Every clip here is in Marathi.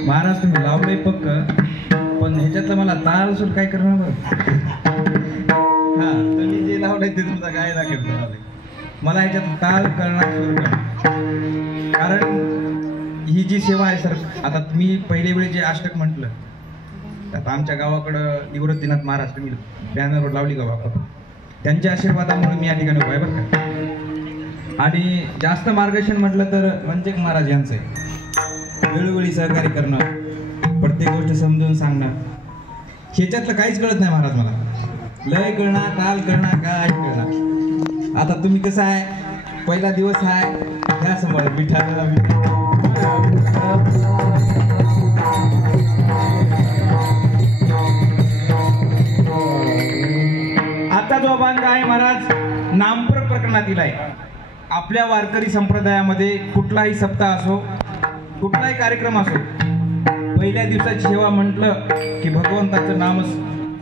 महाराज तुम्ही लावले पक्क, पण ह्याच्यातलं मला ताल सूर काय करणार बरं. हा तुम्ही जे लावलंय ते तुमचा काय लागेल मला ह्याच्यात ताल करणार सुरू कर. कारण ही जी सेवा आहे सर, आता मी पहिले वेळी जे अष्टक म्हटलं, आता आमच्या गावाकडं निवृत्तीनाथ महाराज तुम्ही बॅनरवर लावली गावाकडं, त्यांच्या आशीर्वादामुळे मी या ठिकाणी उभा आहे बरं का. आणि जास्त मार्गदर्शन म्हटलं तर वंचक महाराज यांचं आहे. वेळोवेळी सहकार्य करणं, प्रत्येक गोष्ट समजून सांगणं, ह्याच्यातलं काहीच कळत नाही महाराज मला. लय कळणार, काल कळणार, काय कळणार. आता तुम्ही कसं आहे, पहिला दिवस आहे ह्या समोर मिठाला आता जो अभंग आहे महाराज नामपर प्रकरणातील आहे. आपल्या वारकरी संप्रदायामध्ये कुठलाही सप्ताह असो, कुठलाही कार्यक्रम असो, पहिल्या दिवसाची सेवा म्हटलं की भगवंताचं नाम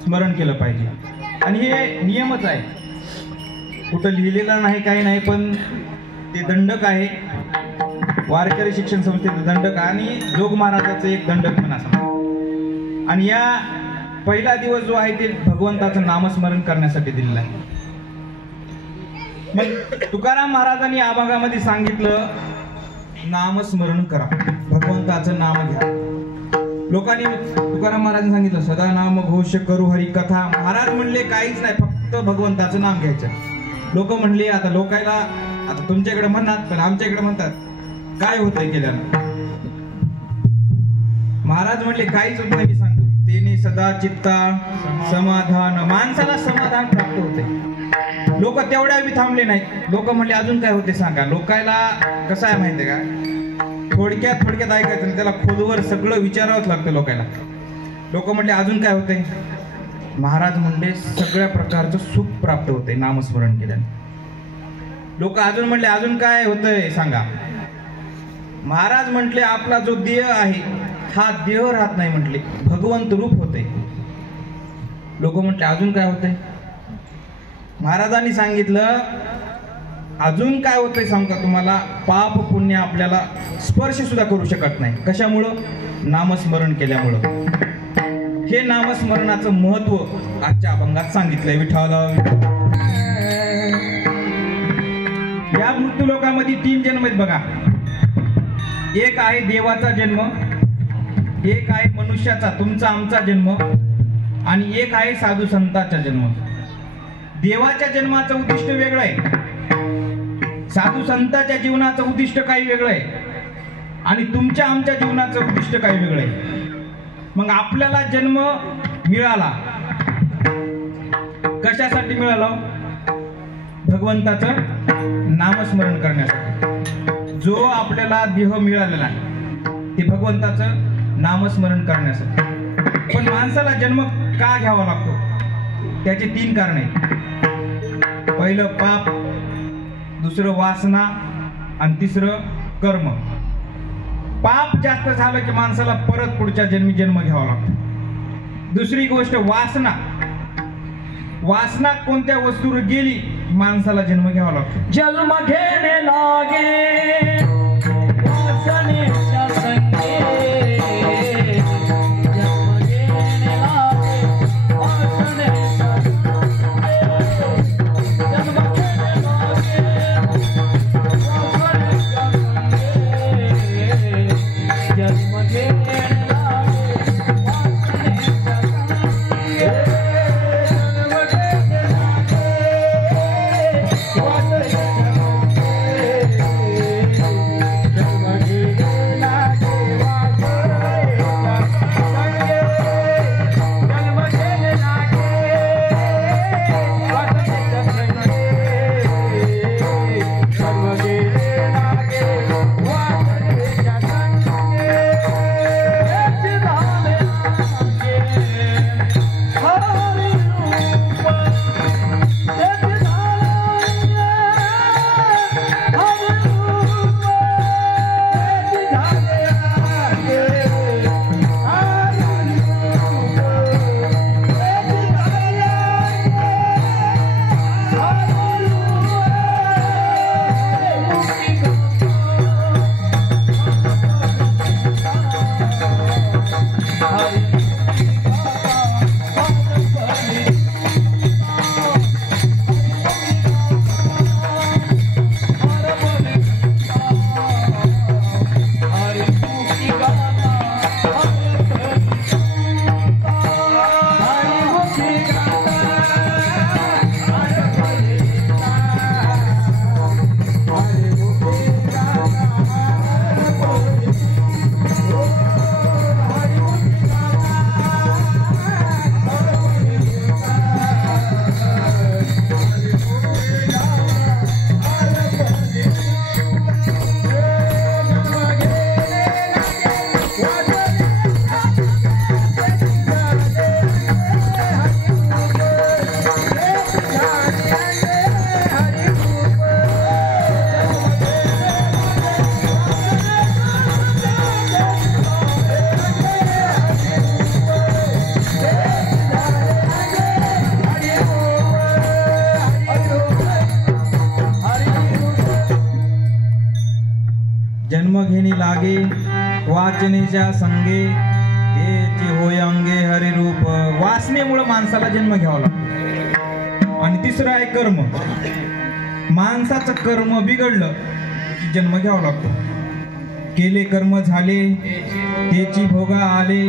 स्मरण केलं पाहिजे. आणि हे नियमच आहे, कुठं लिहिलेलं नाही, काही नाही, पण ते दंडक आहे. वारकरी शिक्षण संस्थेचं दंडक आणि जोग महाराजाचं एक दंडक म्हणा. आणि या पहिला दिवस जो आहे ते भगवंताचं नामस्मरण करण्यासाठी दिलेलं आहे. मग तुकाराम महाराजांनी या भागामध्ये सांगितलं, नामस्मरण करा, भगवंताचं नाम घ्या. लोकांनी तुकाराम महाराजांनी सांगितलं सदा नाम घोष करू हरी कथा. महाराज म्हणले काहीच नाही, फक्त भगवंताचं नाम घ्यायचं. लोक म्हणले, आता लोकायला, आता तुमच्याकडे म्हणतात पण आमच्याकडे म्हणतात, काय होतंय केल्यानं. महाराज म्हणले काहीच होत नाही, मी सांगतो. तेने सदा चित्ता समाधान, माणसाला समाधान प्राप्त होते. लोक तेवढ्या बी थांबले नाही. लोक म्हणले अजून काय होते सांगा. लोकायला कसं आहे माहितीये का, थोडक्यात ऐकायचं, त्याला खोलवर सगळं विचारावंच लागतं लोकांना. लोक म्हणले अजून काय होते. महाराज म्हणले सगळ्या प्रकारचं सुख प्राप्त होते नामस्मरण केल्याने. लोक अजून म्हणले अजून काय होतंय सांगा. महाराज म्हटले आपला जो देह आहे हा देह राहत नाही, म्हटले भगवंत रूप होते. लोक म्हटले अजून काय होतंय. महाराजांनी सांगितलं अजून काय होतंय सांगू का तुम्हाला. पाप पुण्य आपल्याला स्पर्श सुद्धा करू शकत नाही. कशामुळं, नामस्मरण केल्यामुळं. हे नामस्मरणाचं महत्व आजच्या अभंगात सांगितलंय. विठाला या मृत्यू लोकांमध्ये 3 जन्म आहेत बघा. एक आहे देवाचा जन्म, एक आहे मनुष्याचा तुमचा आमचा जन्म, आणि एक आहे साधू संतांचा जन्म. देवाच्या जन्माचं उद्दिष्ट वेगळं आहे, साधू संतांच्या जीवनाचं उद्दिष्ट काही वेगळं आहे, आणि तुमच्या आमच्या जीवनाचं उद्दिष्ट काही वेगळं आहे. मग आपल्याला जन्म मिळाला कशासाठी मिळाला, भगवंताचं नामस्मरण करण्यासाठी. जो आपल्याला देह मिळालेला आहे ते भगवंताचं नामस्मरण करण्यासाठी. पण माणसाला जन्म का घ्यावा लागतो, त्याचे 3 कारण आहेत. पहिलं पाप, दुसरं वासना, आणि तिसरं कर्म. पाप जास्त झालं की माणसाला परत पुढच्या जन्मी जन्म घ्यावा लागतो. दुसरी गोष्ट वासना. वासना कोणत्या वस्तूवर गेली माणसाला जन्म घ्यावा लागतो. जन्म घेणे लागे वासनेच्या संगे, जन्म घेणे लागे वासनेच्या संगे, जन्म घेणे लागे वासनेच्या संगे, जन्म घेणे लागे वासनेच्या संगे. घेणी लागे वाचनेच्या संगे तेची होय अंगे हरिरूप. वासनेमुळे माणसाला जन्म घ्यावा लागतो. आणि तिसरं आहे कर्म. माणसाचं कर्म बिघडलं की जन्म घ्यावा लागतो. केले कर्म झाले त्याची भोगा आले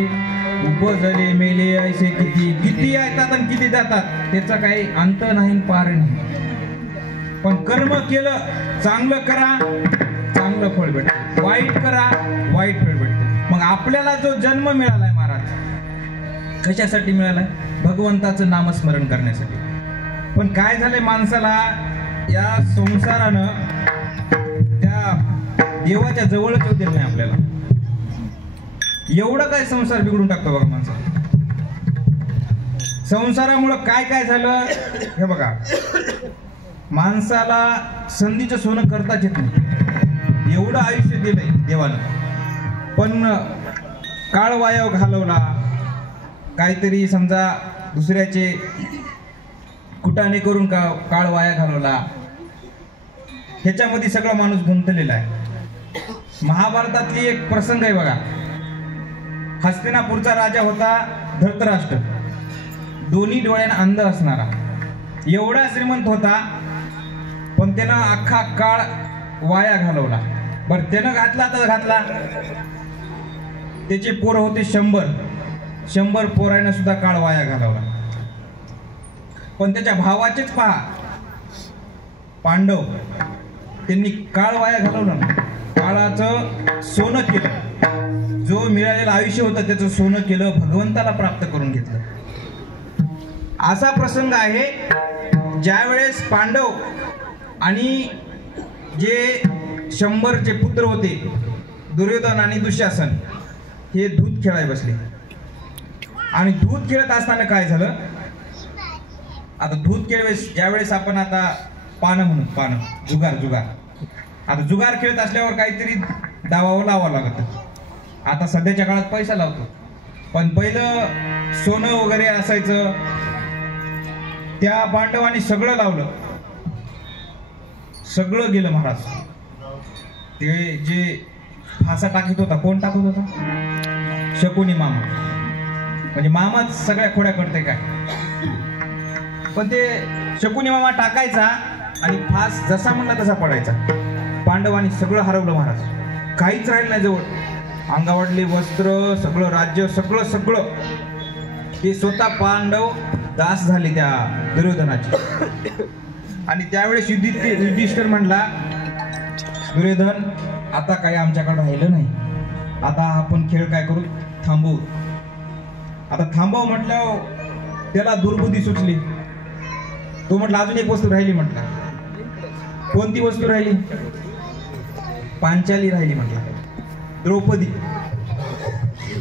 उपजले मेले ऐसे किती. किती येतात आणि किती जातात त्याचा काही अंत नाही पार नाही. पण कर्म केलं चांगलं करा चांगलं फळ भेटते, वाईट करा वाईट फळ भेटते. मग आपल्याला जो जन्म मिळालाय महाराज कशासाठी मिळालाय? भगवंताचं नामस्मरण करण्यासाठी. पण काय झालंय माणसाला या संसारानं त्या देवाच्या जवळच येऊ देत नाही आपल्याला. एवढं काय संसार बिघडून टाकतो बघा माणसाला. संसारामुळं काय काय झालं हे बघा. माणसाला संधीचं सोनं करताच येत नाही. एवढं आयुष्य दिलंय देवानं, पण काळ वाया घालवला. काहीतरी समजा दुसऱ्याचे कुटाणे करून काळ वाया घालवला. ह्याच्यामध्ये सगळा माणूस गुंतलेला आहे. महाभारतातली एक प्रसंग आहे बघा. हस्तिनापूरचा राजा होता धृतराष्ट्र. दोन्ही डोळ्यानं अंध असणारा. एवढा श्रीमंत होता पण त्यानं अख्खा काळ वाया घालवला. बर त्यानं घातला तर घातला. त्याचे पोरं होते 100 पोरानं सुद्धा काळ वाया घालवला. पण त्याच्या भावाचेच पहा पांडव, त्यांनी काळ वाया घालवलं ना. काळाचं सोनं केलं. जो मिळालेलं आयुष्य होतं त्याचं सोनं केलं, भगवंताला प्राप्त करून घेतलं. असा प्रसंग आहे ज्या वेळेस पांडव आणि जे 100चे पुत्र होते दुर्योधन आणि दुःशासन हे दूध खेळायला बसले. आणि दूध खेळत असताना काय झालं? आता दूध ज्यावेळेस आपण आता पानं म्हणू, पानं जुगार. आता जुगार खेळत असल्यावर काहीतरी दावावं लावावं लागतं. आता सध्याच्या काळात पैसा लावतो, पण पहिलं सोनं वगैरे असायचं. त्या पांडवांनी सगळं लावलं, सगळं गेलं महाराज. ते जे फासा टाकीत होता, कोण टाकत होता? शकुनी मामा. म्हणजे मामाच सगळ्या खोड्या करते काय. पण ते शकुनी मामा टाकायचा आणि फास जसा म्हणला तसा पडायचा. पांडवांनी सगळं हरवलं महाराज. काहीच राहिलं नाही जवळ. अंगावरले वस्त्र, सगळं राज्य, सगळं ते स्वतः पांडव दास झाले त्या दुर्योधनाचे. आणि त्यावेळेस युधिष्ठिर म्हणला, दुर्योधन आता काही आमच्याकडे राहिलं नाही. आता आपण खेळ काय करू? थांबवू. आता थांबव म्हटल्यावर त्याला दुर्बुद्धी सुचली. तो म्हटला अजून एक वस्तू राहिली. म्हटला कोणती वस्तू राहिली? पांचाली राहिली. म्हटला द्रौपदी.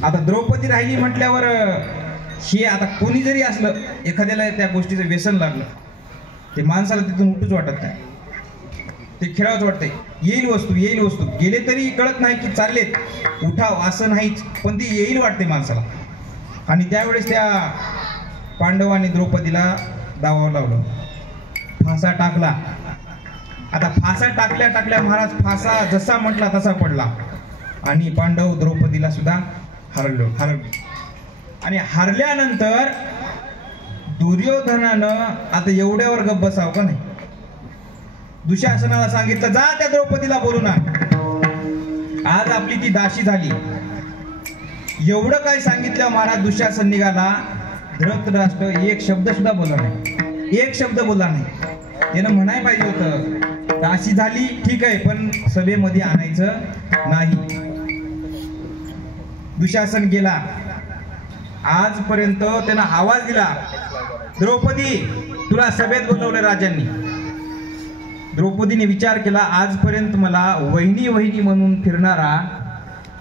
आता द्रौपदी राहिली म्हटल्यावर हे आता कोणी जरी असलं, एखाद्याला त्या गोष्टीचं व्यसन लागलं, ते माणसाला तिथून उठूच वाटत नाही. ते खेळावंच वाटतंय. येईल वस्तू. गेले तरी कळत नाही की चाललेत, उठाव असं नाहीच, पण ती येईल वाटते माणसाला. आणि त्यावेळेस त्या पांडवांनी द्रौपदीला दावावं लावलं, फासा टाकला. आता फासा टाकल्या महाराज फासा जसा म्हटला तसा पडला. आणि पांडव द्रौपदीला सुद्धा हरलो. आणि हरल्यानंतर दुर्योधनानं आता एवढ्यावर गप्प बसावं का नाही. दुःशासनाला सांगितलं, जा त्या द्रौपदीला बोलून आण. आज आपली ती दासी झाली. एवढं काय सांगितलं महाराज. दुःशासन निघाला. धृतराष्ट्र एक शब्द सुद्धा बोलला नाही. एक शब्द बोलला नाही. त्यानं म्हणाय पाहिजे होतं, दासी झाली ठीक आहे, पण सभेमध्ये आणायचं नाही. दुःशासन गेला. आजपर्यंत त्यानं आवाज दिला, द्रौपदी तुला सभेत बोलवलं राजांनी. द्रौपदीने विचार केला, आजपर्यंत मला वहिनी म्हणून फिरणारा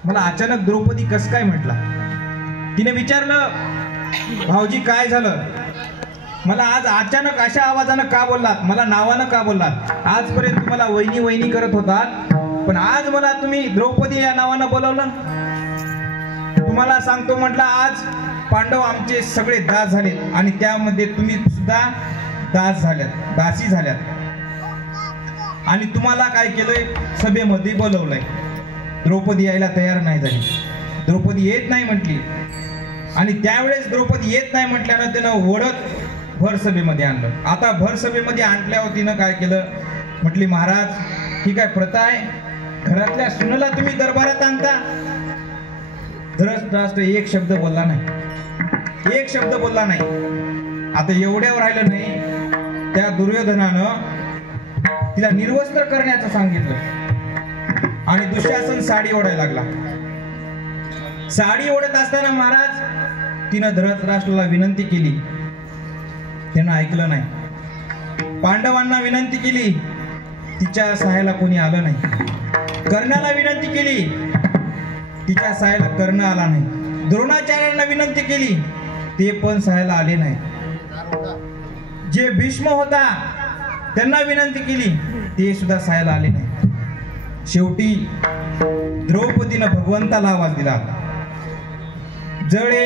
मला अचानक द्रौपदी कस काय म्हटला. तिने विचारलं, भाऊजी काय झालं? मला आज अचानक अशा आवाजानं का बोललात? मला नावानं का बोललात? आजपर्यंत मला वहिनी करत होतात, पण आज मला तुम्ही द्रौपदी या नावानं बोलवलं. तुम्हाला सांगतो म्हटलं, आज पांडव आमचे सगळे दास झालेत आणि त्यामध्ये तुम्ही सुद्धा दासी झाल्यात. आणि तुम्हाला काय केलंय? सभेमध्ये बोलवलंय. द्रौपदी यायला तयार नाही झाली. द्रौपदी येत नाही म्हटली आणि त्यावेळेस द्रौपदी येत नाही म्हटल्यानं त्यानं ओढत भर सभेमध्ये आणलं. आता भर सभेमध्ये आणल्यावर तिनं काय केलं, म्हटली महाराज ही काय प्रथा आहे, घरातल्या सुनेला तुम्ही दरबारात आणता. धृतराष्ट्र एक शब्द बोलला नाही, एक शब्द बोलला नाही. आता एवढ्यावर राहिलं नाही, त्या दुर्योधनानं तिला निर्वस्त्र करण्याचं सांगितलं आणि दुःशासन साडी ओढायला लागला. साडी ओढत असताना महाराज तिनं धृतराष्ट्राला विनंती केली, त्यानं ऐकलं नाही. पांडवांना विनंती केली, तिच्या सहाय्याला कोणी आलं नाही. कर्णाला विनंती केली, तिच्या सहाय्याला कर्ण आला नाही. द्रोणाचार्यांना विनंती केली, ते पण सहाय्याला आले नाही. जे भीष्म होता त्यांना विनंती केली, ते सुद्धा सहाय्याला आले नाही. शेवटी द्रौपदीनं भगवंताला आवाज दिला, जळे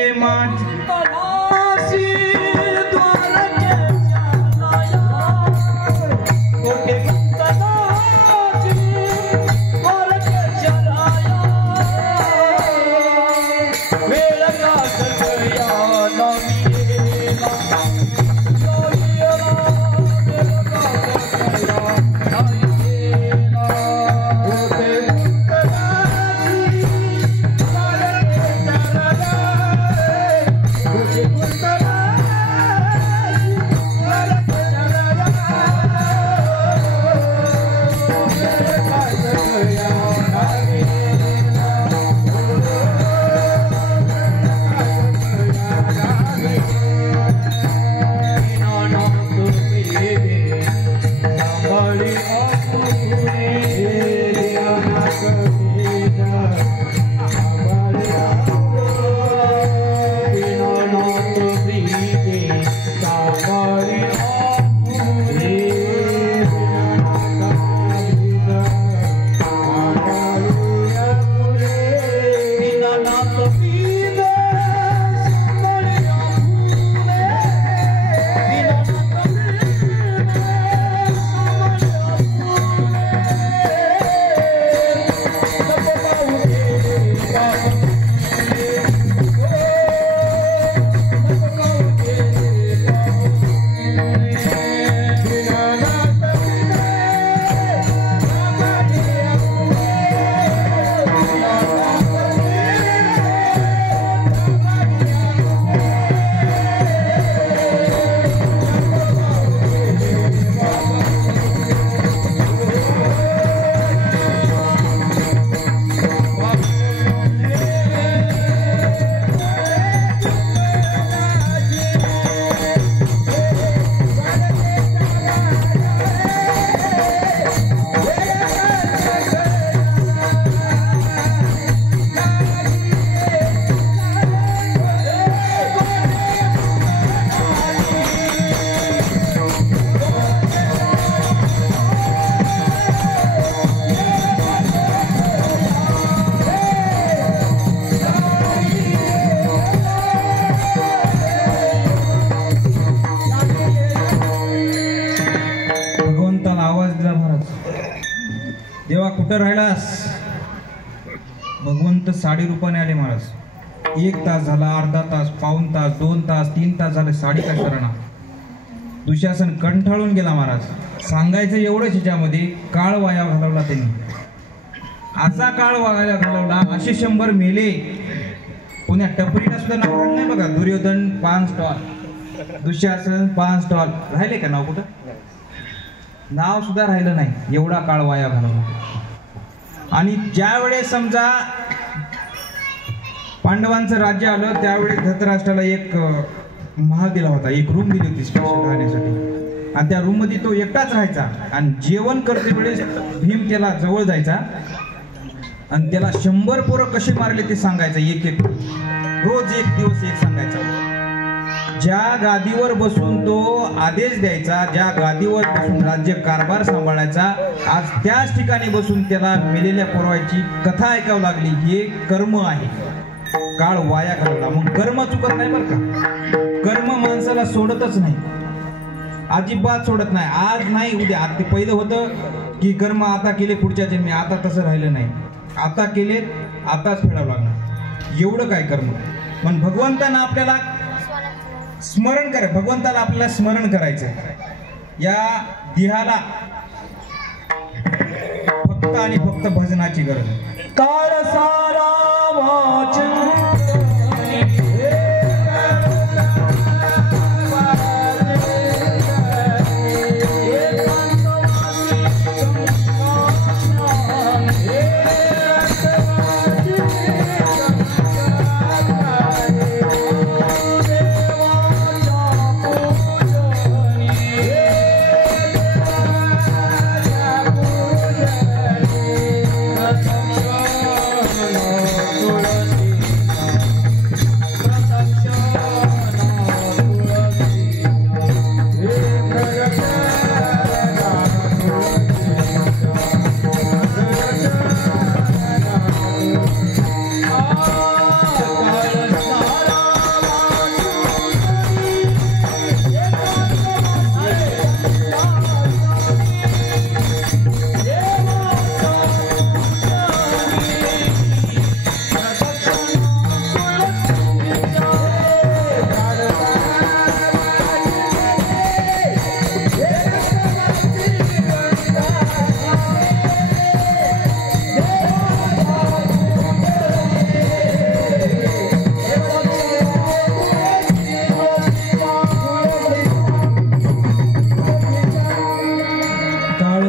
देवा कुठं राहिलास? भगवंत साडी रूपाने आले महाराज. 1 तास झाला, अर्धा तास, पाऊण तास, 2 तास, 3 तास झाले, साडी काय करणार. दुःशासन कंठाळून गेला महाराज. सांगायचं एवढंच ह्याच्यामध्ये, काळ वाया घालवला त्यांनी. असा काळ वाया घालवला, असे 100 मेले. पुण्या टपरीला सुद्धा नाव नाही बघा. Duryodhan 5 stall, Dushasan 5 stall. राहिले का नाव? कुठं नाव सुद्धा राहिलं नाही. एवढा काळ वाया घालवला. आणि ज्यावेळेस समजा पांडवांचं राज्य आलं, त्यावेळेस धृतराष्ट्राला एक महाल दिला होता, एक रूम दिली होती स्पेशल राहण्यासाठी. आणि त्या रूम मध्ये तो एकटाच राहायचा. आणि जेवण करते वेळेस भीम त्याला जवळ जायचा आणि त्याला 100 पोरं कसे मारले ते सांगायचं. एक एक रोज, एक दिवस एक सांगायचा. ज्या गादीवर बसून तो आदेश द्यायचा, ज्या गादीवर बसून राज्य कारभार सांभाळायचा, आज त्याच ठिकाणी बसून त्याला मेलेल्या पोराची कथा ऐकावं लागली. हे कर्म आहे. काळ वाया घालवला. मग कर्म चुकत नाही बरं का. कर्म माणसाला सोडतच नाही, अजिबात सोडत नाही. आज नाही उद्या. ते पहिलं होतं की कर्म आता केले पुढच्या जन्मी, आता तसं राहिलं नाही. आता केलेत, आताच फेडावं लागणार. एवढं काय कर्म. पण भगवंतानं आपल्याला भगवंताला आपल्याला स्मरण करायचं. या देहाला फक्त आणि फक्त भजनाची गरज आहे. काळ सारा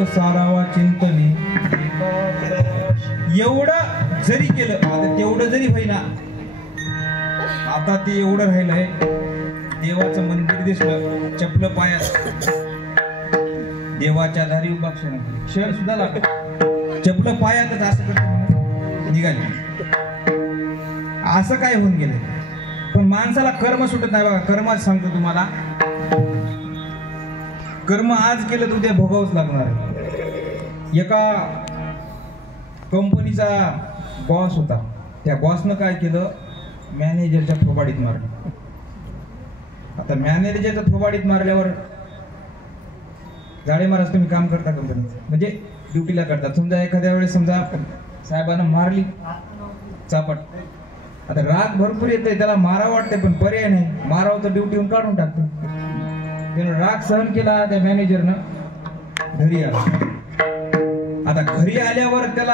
सारावा चिंतने. एवढं जरी केलं, आता तेवढं जरी होईना, आता ते एवढं राहिलंय. देवाचं मंदिर दिसलं, चपल पायात, देवाच्या दारी उभा क्षण सुद्धा लागत, चपल पायातच असं करत निघाले. असं काय होऊन गेलं. पण माणसाला कर्म सुटत नाही बघा. कर्मच सांगतो तुम्हाला, कर्म आज केलं तर उद्या भोगावंच लागणार आहे. एका कंपनीचा बॉस होता. त्या बॉसनं काय केलं, मॅनेजरच्या थोबाडीत मारलं. आता मॅनेजरच्या थोबाडीत मारल्यावर, जाडे महाराज तुम्ही काम करता कंपनीत, म्हणजे ड्युटीला करता. समजा एखाद्या वेळेस समजा साहेबांना मारली चापट, आता राग भरपूर येतोय, त्याला मारावं वाटतंय पण पर्याय नाही. मारावं तर ड्युटीहून काढून टाकतो. त्यानं राग सहन केला. त्या मॅनेजरनं घरी आला. आता घरी आल्यावर त्याला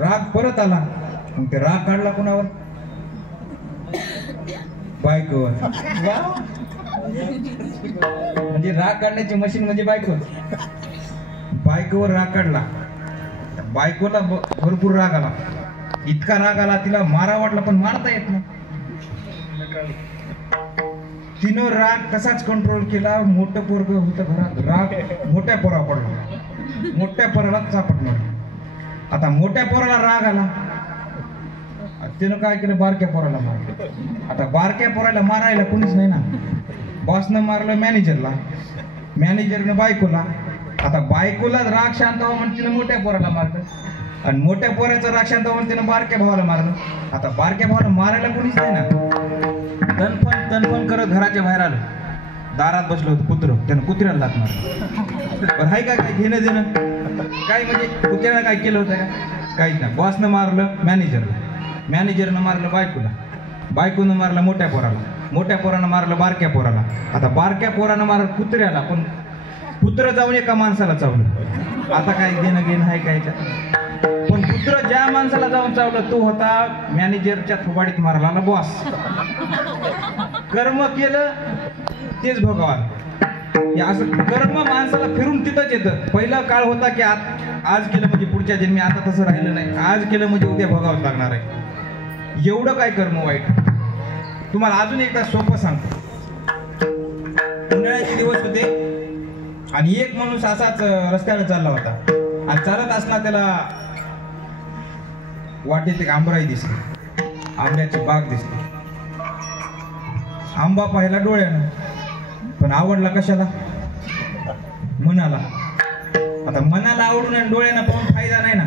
राग परत आला. मग ते राग काढला कोणावर, बायकोवर. म्हणजे राग काढण्याची मशीन म्हणजे बायकोवर राग काढला. बायकोला भरपूर राग आला. इतका राग आला तिला मारा वाटला पण मारता येत नाही. तिनं राग तसाच कंट्रोल केला. मोठं पोरग होतं घरात, राग मोठ्या पोरा पडला. मोठ्या पोराला चापट मारली. आता मोठ्या पोराला राग आला, तिनं काय केलं, बारक्या पोराला मारलं. आता बारक्या पोराला मारायला कोणीच नाही ना. बॉसनं मारलं मॅनेजरला, मॅनेजरनं बायकोला. आता बायकोला राग शांत व्हावं म्हणून तिनं मोठ्या पोराला मारलं, आणि मोठ्या पोराचा राग शांत व्हावं म्हणून तिनं बारक्या भावाला मारलं. आता बारक्या भावाला मारायला कोणीच नाही ना. तनफन करत घराच्या बाहेर आलं. दारात बसलं होतं कुत्रं, त्यानं कुत्र्याला लाथ मारलं. पण हाय का काय घेणं देणं काय, म्हणजे कुत्र्याला काय केलं होतं का, काहीच नाही. बॉसनं मारलं मॅनेजरला, मॅनेजरनं मारलं बायकोला, बायकोनं मारलं मोठ्या पोराला, मोठ्या पोरानं मारलं बारक्या पोराला. आता बारक्या पोरानं मारलं कुत्र्याला, पण कुत्र जाऊन एका माणसाला चावलं. आता काय देणं घेणं आहे काय. पण कुत्र ज्या माणसाला जाऊन चावलं तो होता मॅनेजरच्या थोबाडीत मारला बॉस. कर्म केलं तेच भोगावा. असं कर्म माणसाला फिरून तिथंच येतं. पहिला काळ होता की आज केलं म्हणजे पुढच्या जन्मी, आता तसं राहिलं नाही. आज केलं म्हणजे उद्या भोगावं लागणार आहे. एवढं काय कर्म वाईट. तुम्हाला अजून एकदा सोपं सांगतो. उन्हाळ्याचे दिवस होते आणि एक माणूस असाच रस्त्यावर चालला होता. आणि चालत असताना त्याला वाटेत एक आंबराई दिसली, आंब्याची बाग दिसली. आंबा पाहिला डोळ्यानं, पण आवडला कशाला, मनाला. आता मनाला आवडून आणि डोळ्यानं पाहून फायदा नाही ना.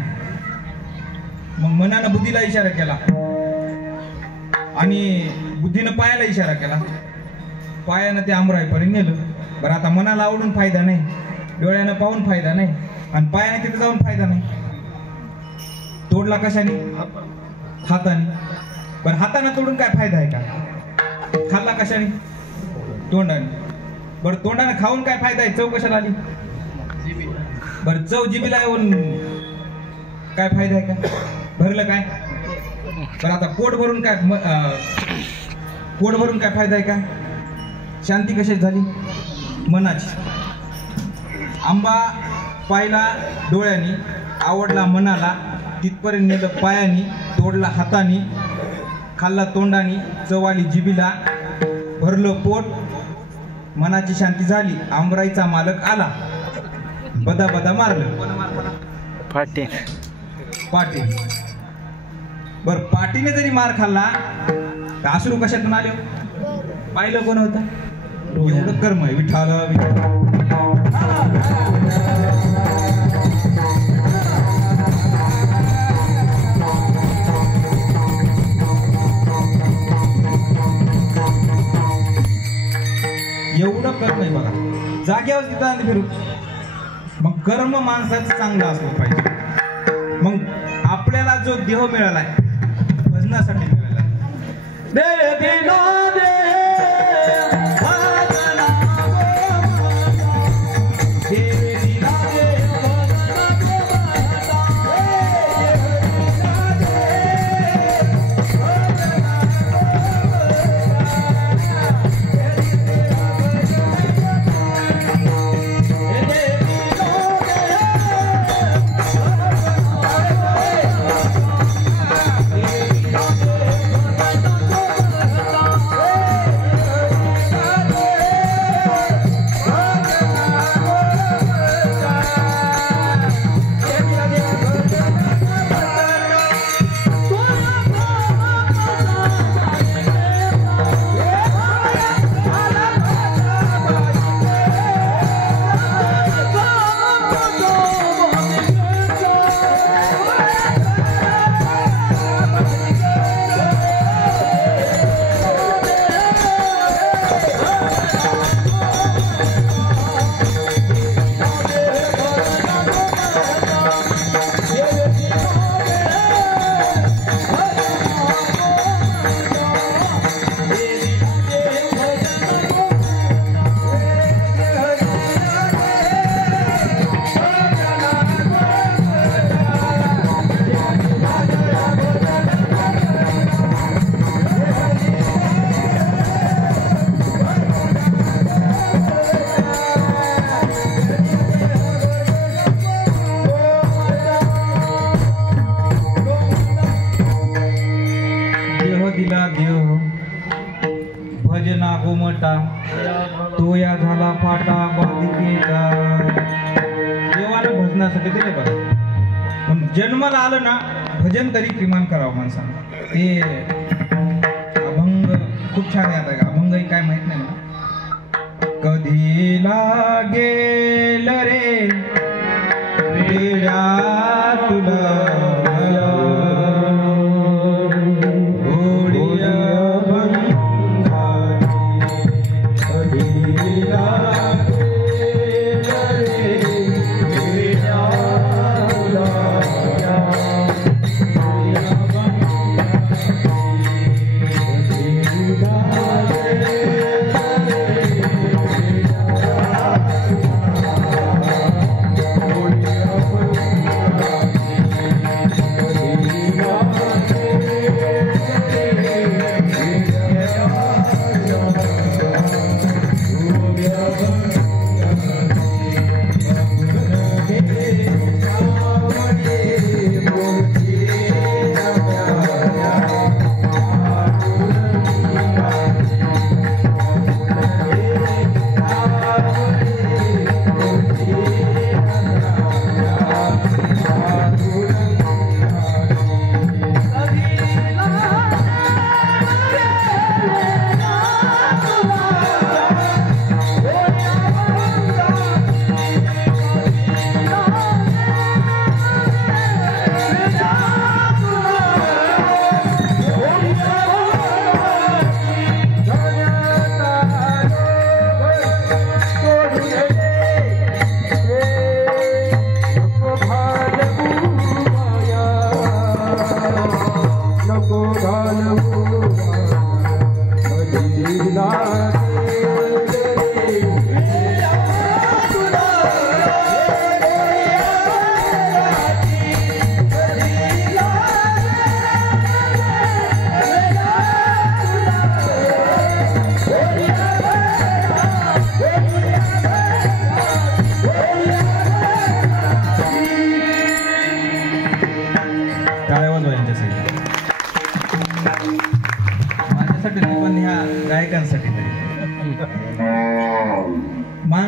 मग मनानं बुद्धीला इशारा केला आणि बुद्धीनं पायाला इशारा केला. पायानं ते आंबराईपर्यंत नेलं. बरं, आता मनाला आवडून फायदा नाही, डोळ्यानं पाहून फायदा नाही, आणि पायाने तिथे जाऊन फायदा नाही. तोंड तोडला कशाने? हाताने. पण हाताने तोडून काय फायदा आहे का? खाल्ला कशाने? तोंडाने. बरं तोंडाने खाऊन काय फायदा आहे? चव कशाला आली? बरं चव जिभेला येऊन काय फायदा आहे का? भरलं काय? बरं आता पोट भरून काय पोट भरून काय फायदा आहे का? शांती कशी झाली? मनाची. आंबा पाहिला डोळ्यांनी, आवडला मनाला, तिथपर्यंत नेलं पायानी, तोडला हातानी, खाल्ला तोंडानी, चव आली जिभेला, भरलं पोट, मनाची शांती झाली. आंबराईचा मालक आला, बदा बदा मारलं. पाटील. पाटील. बर पाटीने जरी मार खाल्ला तर अश्रू कशातून आले? पाहिलं कोण होतं? एवढं कर्म आहे. विठाल विठाल. एवढं कर्म आहे बघा. जाग्यावर तिथं फिरू. मग कर्म माणसाचं चांगलं असलं पाहिजे. मग आपल्याला जो देह मिळालाय भजनासाठी मिळाला. दे दिला दे भजना दे दिला दे दिला देव भजना गोमटा तो या झाला फाटा बाधिकेचा. देवानं भजनासाठी दिले बघा. पण जन्माला आलं ना भजन तरी किमान करावं माणसानं. ते अभंग खूप छान आहे. आता अभंग काय माहित नाही मला. कधी लागेल रे वेड्या तुला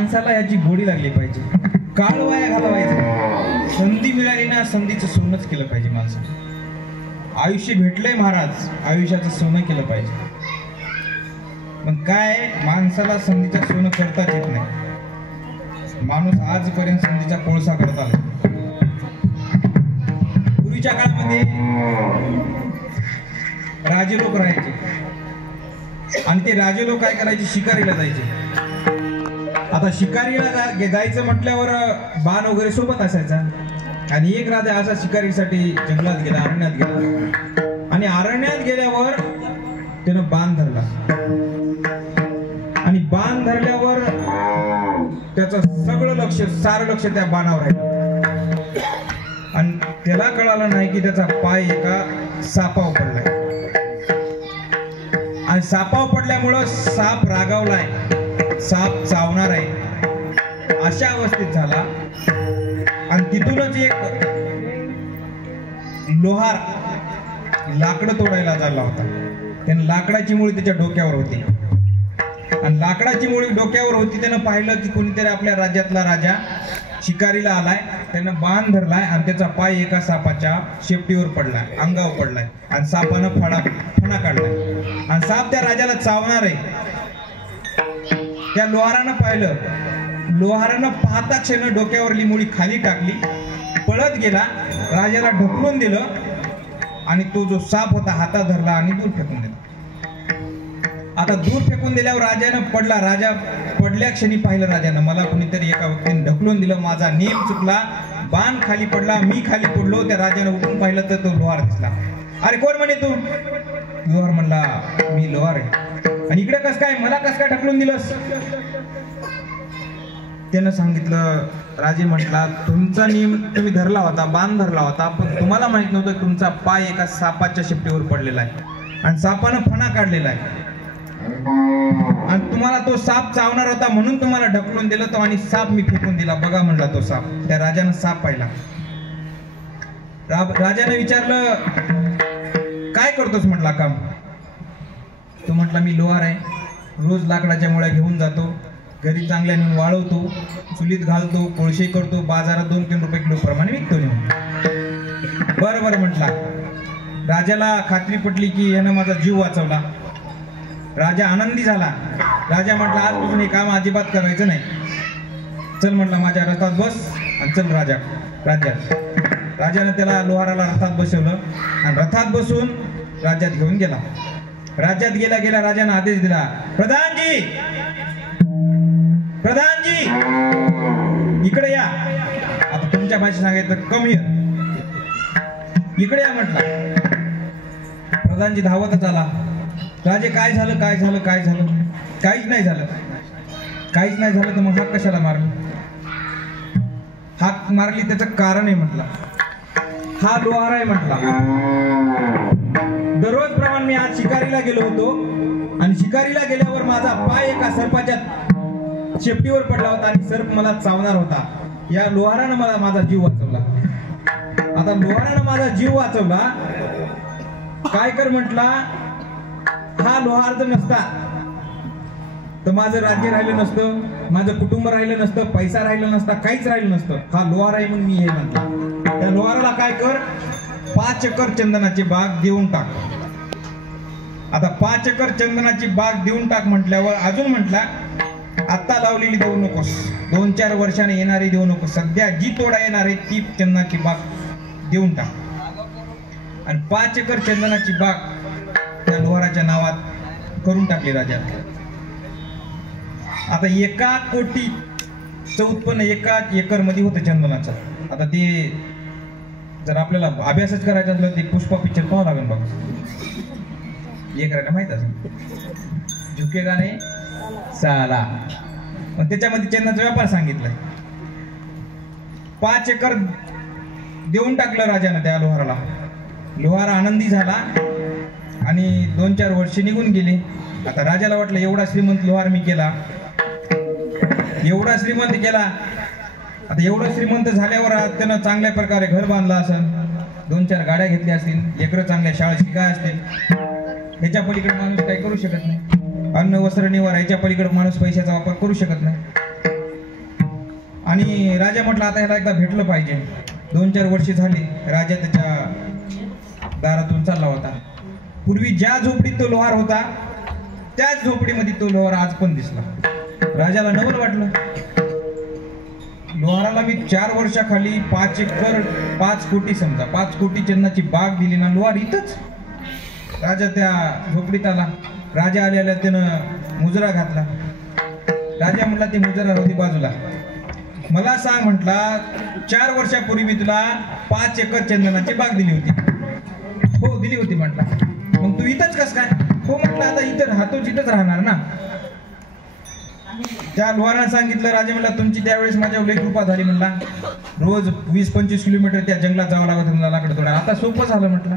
माणसाला याची गोडी लागली पाहिजे. काळ वाया घालवायचं, संधी मिळाली ना संधीचं सोनंच केलं पाहिजे. माणसाला आयुष्य भेटलंय महाराज, आयुष्याचं सोनं केलं पाहिजे. पण काय, माणसाला संधीचं सोनं करताच येत नाही. माणूस आजपर्यंत संधीचा कोळसा करत आला. पूर्वीच्या काळामध्ये राजे लोक राहायचे आणि ते राजे लोक काय करायचे, शिकारीला जायचे. आता शिकारीला जायचं म्हटल्यावर बाण वगैरे सोबत असायचा. आणि एक राजा असा शिकारीसाठी जंगलात गेला, अरण्यात गेला. आणि अरण्यात गेल्यावर त्यानं बाण धरला. आणि बाण धरल्यावर त्याचं सगळं लक्ष, सारं लक्ष त्या बाणावर आहे. आणि त्याला कळालं नाही की त्याचा पाय एका सापावर पडलाय. आणि सापावर पडल्यामुळं साप रागावलाय, साप चावणार आहे अशा अवस्थेत झाला. आणि तिथूनच एक लोहार लाकडं तोडायला चालला होता. त्याने लाकडाची मुळी त्याच्या डोक्यावर होती. आणि लाकडाची मुळी डोक्यावर होती. त्यानं पाहिलं की कोणीतरी आपल्या राज्यातला राजा शिकारीला आलाय. त्यानं बाण धरलाय आणि त्याचा पाय एका सापाच्या शेपटीवर पडलाय, अंगावर पडलाय. आणि सापानं फणा काढलाय आणि साप त्या राजाला चावणार आहे. त्या लोहारानं पाहिलं. लोहारानं पाहता क्षण डोक्यावरली मुळी खाली टाकली, पळत गेला, राजाला ढकलून दिलं. आणि तो जो साप होता हातात धरला आणि दूर फेकून दिला. आता दूर फेकून दिल्यावर राजानं पडला. राजा पडल्या क्षणी पाहिलं राजानं, मला कोणीतरी एका व्यक्तीने ढकलून दिलं, माझा नियम चुकला, बाण खाली पडला, मी खाली पडलो. त्या राजानं उठून पाहिलं तर तो लोहार दिसला. अरे कोण म्हणे तू? लोहार म्हणला, मी लोहार आहे. आणि इकडे कस काय, मला कस काय ढकलून दिलंस? त्यानं सांगितलं. राजे म्हटला, तुमचा नियम तुम्ही धरला होता, बाण धरला होता, पण तुम्हाला माहित नव्हतं की तुमचा पाय एका सापाच्या शेपटीवर पडलेला आहे आणि सापानं फणा काढलेला आहे. आणि तुम्हाला तो साप चावणार होता म्हणून तुम्हाला ढकलून दिलं तो, आणि साप मी फेकून दिला. बघा म्हणला तो साप. त्या राजानं साप पाहिला. राजानं विचारलं, काय करतोस म्हटला काम? तो म्हटला, मी लोहार आहे, रोज लाकडाच्या मुळ्या घेऊन जातो, घरी चांगल्या नेऊन वाळवतो, चुलीत घालतो, कोळशे करतो, बाजारात 2-3 रुपये किलो प्रमाणे विकतो नेऊन. बरं बरं म्हटला. राजाला खात्री पटली की यानं माझा जीव वाचवला. राजा आनंदी झाला. राजा म्हटला, आजपासून हे काम अजिबात करायचं नाही. चल म्हटला, माझ्या रथात बस आणि चल राज्यात. राजानं त्याला लोहाराला रथात बसवलं आणि रथात बसून राज्यात घेऊन गेला. राज्यात गेला राजानं आदेश दिला, प्रधानजी इकडे या. आता तुमच्या भाषेत सांगायचं, कम हिअर, इकडे या म्हटलं. प्रधानजी धावतच आला. राजे, काय झालं? काहीच नाही झालं. तर मग हाक कशाला मारली? हाक मारली त्याचं कारण आहे म्हटलं, हा लोहार आहे म्हटला. दररोज प्रमाणे मी आज शिकारीला गेलो होतो आणि शिकारीला गेल्यावर माझा पाय एका सर्पाच्या शेपटीवर पडला होता आणि सर्प मला चावणार होता. या लोहारानं मला माझा जीव वाचवला. आता लोहारानं माझा जीव वाचवला, काय कर म्हटला, हा लोहार जर नसता तर माझं राज्य राहिलं नसतं, माझं कुटुंब राहिलं नसतं, पैसा राहिला नसता, काहीच राहिलं नसतं. हा लोहार आहे म्हणून मी हे म्हणतो. त्या लोहाराला काय कर, 5 एकर चंदनाची बाग देऊन टाक. आता 5 एकर चंदनाची बाग देऊन टाक म्हटल्यावर अजून म्हटला, आत्ता लावलेली देऊ नकोस, 2-4 वर्षाने येणारी देऊ नकोस, सध्या जी तोडा येणार आहे ती चंदनाची बाग देऊन टाक. आणि 5 एकर चंदनाची बाग त्या लोहाराच्या नावात करून टाकली राजा. आता 1 कोटीचं उत्पन्न 1 एकर मध्ये होतं चंदनाचं. आता ते जर आपल्याला अभ्यासच करायचा असला ते पुष्पा पिक्चर पाहावं लागेल बघा. हे करायला माहित असेल, झुकेगा नाही साला. मग त्याच्यामध्ये चंदनाचा व्यापार सांगितलाय. 5 एकर देऊन टाकलं राजानं त्या लोहाराला. लोहार आनंदी झाला आणि 2-4 वर्ष निघून गेले. आता राजाला वाटलं एवढा श्रीमंत लोहार मी केला, एवढा श्रीमंत केला. आता एवढं श्रीमंत झाल्यावर त्यानं चांगल्या प्रकारे घर बांधलं असेल, 2-4 गाड्या घेतल्या असतील, लेकरं चांगल्या शाळेत शिकाय असतील. ह्याच्या पलीकडे माणूस काही करू शकत नाही. अन्न वस्त्र निवारा ह्याच्या पलीकडे माणूस पैशाचा वापर करू शकत नाही. आणि राजा म्हटलं आता ह्याला एकदा भेटलं पाहिजे. 2-4 वर्षे झाली राजा त्याच्या दारातून चालला होता. पूर्वी ज्या झोपडीत तो लोहार होता त्याच झोपडीमध्ये तो लोहार आज पण दिसला. राजाला नवल वाटलं. लोहाराला मी 4 वर्षाखाली 5 एकर 5 कोटी समजा 5 कोटी चंदनाची बाग दिली ना, लोहार इथंच. राजा त्या झोपडीत आला. राजा आल्या त्यानं मुजरा घातला. राजा म्हटला ते मुजरा राहू दे बाजूला, मला सांग म्हटला 4 वर्षापूर्वी मी तुला 5 एकर चंदनाची बाग दिली होती. हो दिली होती म्हटला. मग तू इथंच कस काय? हो म्हटलं आता इथं राहतो तिथंच राहणार ना. त्या लोहारानं सांगितलं. राजा म्हणला तुमची त्यावेळेस माझ्यावर लई कृपा झाली म्हणला. रोज 20-25 किलोमीटर त्या जंगलात जावं लागत म्हणला लाकडं तोडायला. आता सोपं झालं म्हटलं.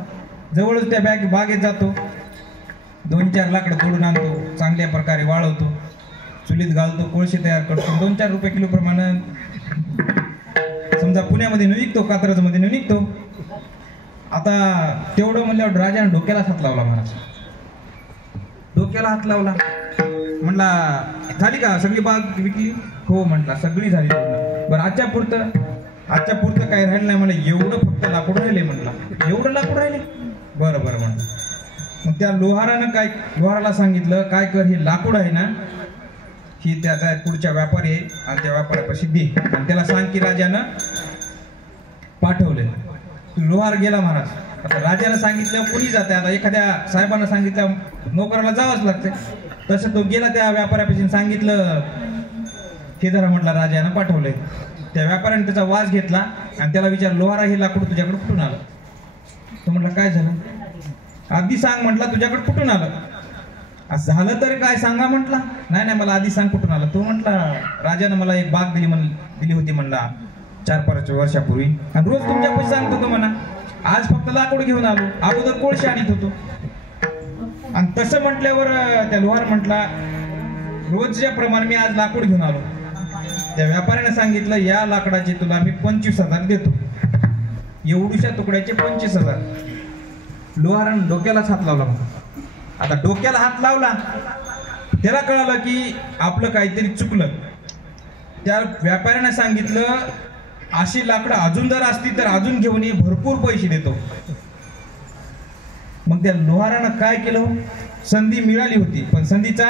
जवळच त्या बागेत जातो, 2-4 लाकडं तोडून आणतो, चांगल्या प्रकारे वाळवतो, चुलीत घालतो, कोळशे तयार करतो, 2-4 रुपये किलो प्रमाणे समजा पुण्यामध्ये न निघतो, कात्रजमध्ये न निघतो. आता तेवढं म्हणल्यावर राजाने डोक्याला हात लावला. महाराज डोक्याला हात लावला. म्हटला झाली का सगळी बाग विकली? हो म्हटला सगळी झाली. बरं आजच्या पुरतं काय राहिलं नाही मला, एवढं फक्त लाकूड राहिले म्हणला. एवढं लाकूड राहिले? बरं बरं म्हणलं. मग त्या लोहाराला सांगितलं काय कर, हे लाकूड आहे ना ही त्या पुढच्या व्यापारी आहे आणि त्या व्यापाऱ्यापाशी दे आणि त्याला सांग की राजानं पाठवले. लोहार गेला महाराज. आता राजानं सांगितलं कोणी जाते, आता एखाद्या साहेबांना सांगितलं नोकराला जावंच लागते. तसं तो गेला त्या व्यापाऱ्यापाशी सांगितलं हे जरा म्हटलं राजानं पाठवलंय. त्या व्यापाऱ्याने त्याचा वास घेतला आणि त्याला विचार लोहारा हे लाकूड तुझ्याकडे कुठून आलं? तो म्हटलं काय झालं? आधी सांग म्हटला तुझ्याकडे कुठून आलं? असं झालं तर काय सांगा म्हटला. नाही मला आधी सांग कुठून आलं. तो म्हटला राजानं मला एक बाग दिली होती म्हणला 4-5 वर्षापूर्वी आणि रोज तुमच्या पैसे सांगतो तो म्हणा. आज फक्त लाकूड घेऊन आलो, अगोदर कोळशे आणत होतो. आणि तसं म्हटल्यावर त्या लोहार म्हटला रोजच्या प्रमाणे मी आज लाकूड घेऊन आलो. त्या व्यापाऱ्याने सांगितलं या लाकडाचे तुला मी 25,000 देतो. एवढ्याशा तुकड्याचे 25,000. लोहारानं डोक्यालाच हात लावला. आता डोक्याला हात लावला त्याला कळालं की आपलं काहीतरी चुकलं. त्या व्यापाऱ्याने सांगितलं अशी लाकडं अजून जर असती तर अजून घेऊन ये, भरपूर पैसे देतो. मग त्या लोहारानं काय केलं, संधी मिळाली होती पण संधीचा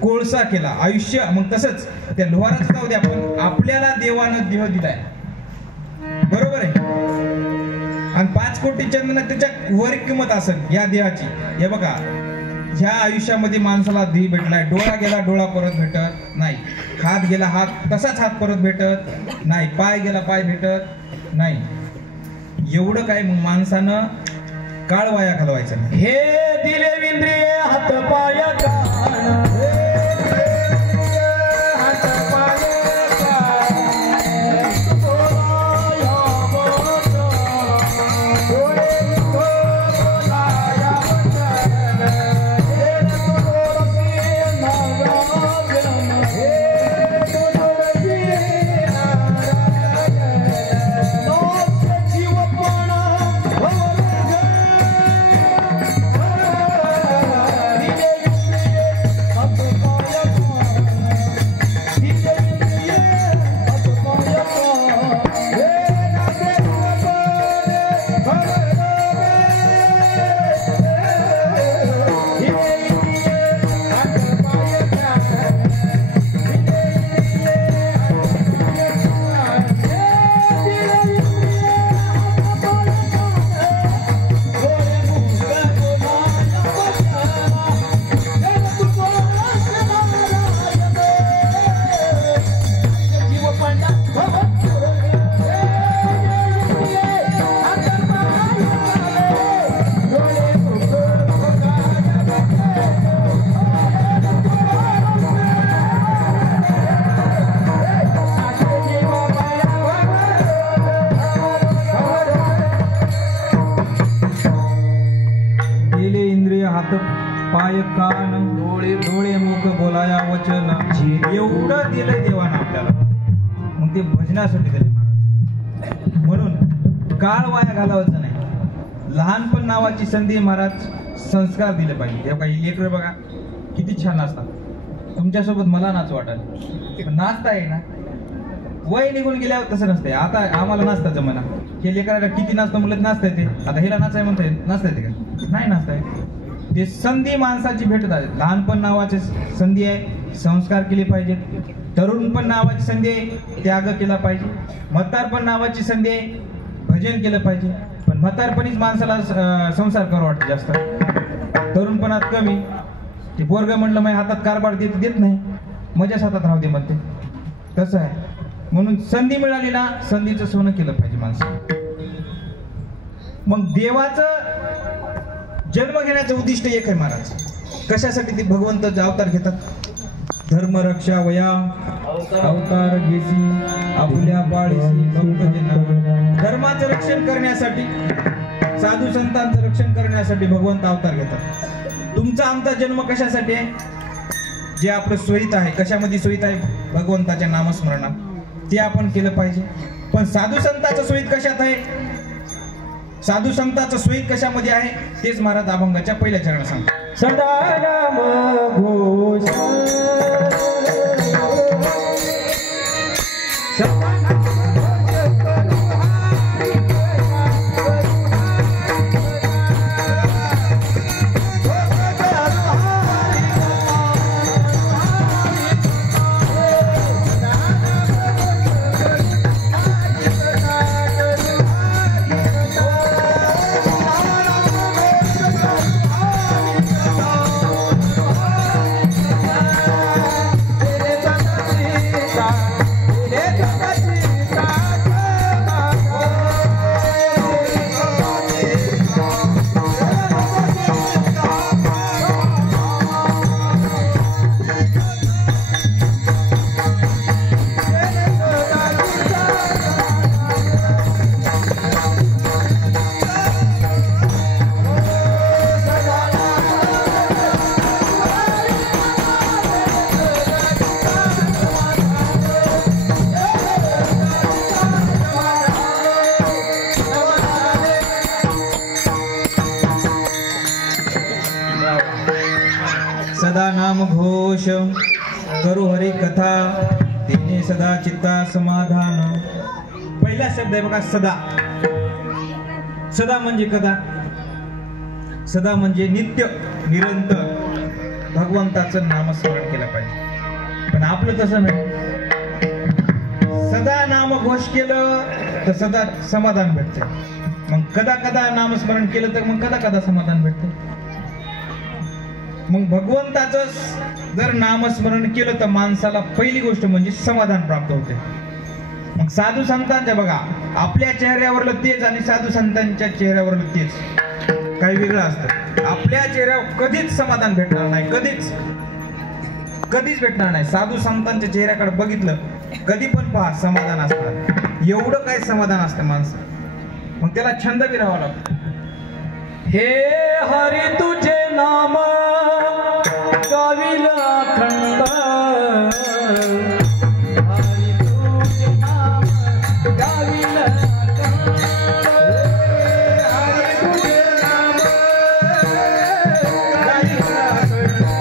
कोळसा केला. आयुष्य मग तसंच त्या लोहाराचं जाऊ द्या पण आपल्याला देवानं देह दिलाय, बरोबर आहे. आणि 5 कोटी चंदन त्याच्या वर किंमत असेल या देहाची. हे बघा ह्या आयुष्यामध्ये माणसाला देह भेटलाय. डोळा गेला डोळा परत भेटत नाही, हात गेला हात तसाच हात परत भेटत नाही, पाय गेला पाय भेटत नाही. एवढं काय मग माणसानं काळ वाया घालवायचा नाही. हे दिले इंद्रिय हात पाय कान, पाय कान डोळे मुख बोलाया वचन, एवढं दिलंय देवानं आपल्याला. मग ते भजनासाठी दिले महाराज. म्हणून काळ वाया घालवायचं नाही. लहानपण नावाची संधी महाराज संस्कार दिले पाहिजे. तेव्हा काही लेकरं बघा किती छान असतात. तुमच्यासोबत मला नाच वाटायला पण नाचता आहे ना वय निघून गेल्यावर तसं नसतंय. आता आम्हाला नाचता जमाना, हे लेकराला किती नाचतं म्हणलं नाचता येते. आता हिला नाचाय म्हणता नाचता येते का? नाही नाचताय. ते संधी माणसाची भेटत आहे. लहानपण नावाची संधी आहे, संस्कार केले पाहिजेत. तरुणपण नावाची संधी आहे, त्याग केला पाहिजे. म्हातारपण नावाची संधी आहे, भजन केलं पाहिजे. पण म्हातारपणीच माणसाला संसार करू वाटतं जास्त, तरुणपणात कमी. ते पोरग म्हणलं माझ्या हातात कारभार देत नाही, मजाच हातात राहू दे म्हणते. तसं आहे. म्हणून संधी मिळाली ना, संधीचं सोनं केलं पाहिजे माणसं. मग देवाचं जन्म घेण्याचं उद्दिष्ट एक आहे महाराज. कशासाठी ते भगवंत अवतार घेतात? धर्म रक्षा वया अवतार घेसी आपुल्या पाळीसी भक्त. धर्माचं रक्षण करण्यासाठी, साधू संतांचं रक्षण करण्यासाठी भगवंत अवतार घेतात. तुमचा आमचा जन्म कशासाठी आहे? जे आपलं सोयीत आहे. कशामध्ये सोयीत आहे? भगवंताच्या नामस्मरणात. ते आपण केलं पाहिजे. पण साधू संतांचं सोयीत कशात आहे? साधू संतांचं सोयीत कशामध्ये आहे? तेच महाराज अभंगाच्या पहिल्या चरणात सांगतात. सदा नाम घोष सदा नाम घोष करू हरी कथा तिने सदा चित्ता समाधान. पहिला शब्द आहे बघा, सदा. सदा म्हणजे कदा, सदा म्हणजे नित्य निरंतर भगवंताचं नामस्मरण केलं पाहिजे. पण आपलं तसं नाही. सदा नाम घोष केलं तर सदा समाधान भेटते. मग कदा कदा नामस्मरण केलं तर मग कदा कदा समाधान भेटते. मग भगवंताचं जर नामस्मरण केलं तर माणसाला पहिली गोष्ट म्हणजे समाधान प्राप्त होते. मग साधू संतांच्या बघा, आपल्या चेहऱ्यावरलं तेज आणि साधू संतांच्या चेहऱ्यावरलं तेज काही वेगळं असतं. आपल्या चेहऱ्यावर कधीच समाधान भेटणार नाही, कधीच भेटणार नाही. साधू संतांच्या चेहऱ्याकडे बघितलं कधी पण पहा, समाधान असणार. एवढं काय समाधान असतं माणसं. मग त्याला छंद बी राहावा लागतो. हे हरी तुझे नाम गाविल अखंड, हरी तुझे नाम गाविल अखंड, हरी तुझे नाम गाविल अखंड, हरी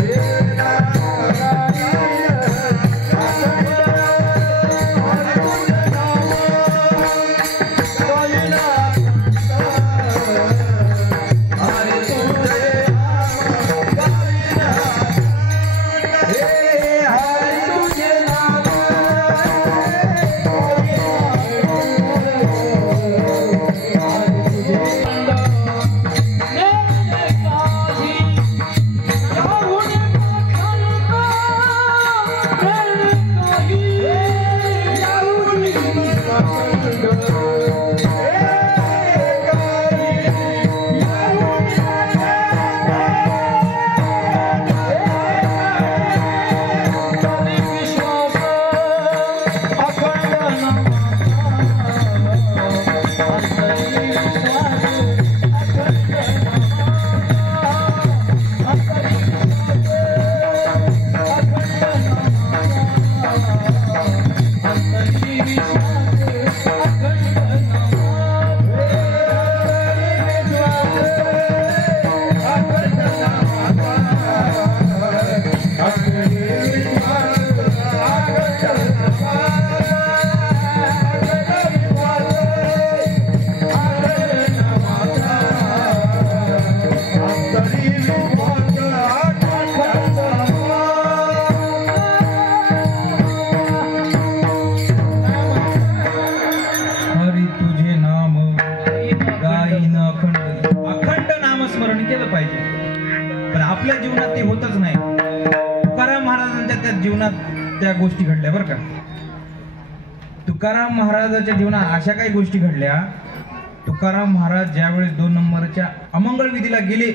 तुझे नाम गाविल अखंड, हरी तुझे नाम गाविल अखंड. महाराजाच्या जीवनात त्या गोष्टी घडल्या बरं का. तुकाराम महाराजाच्या जीवनात अशा काही गोष्टी घडल्या. तुकाराम महाराज ज्यावेळेस 2 नंबरच्या अमंगळ विधीला गेले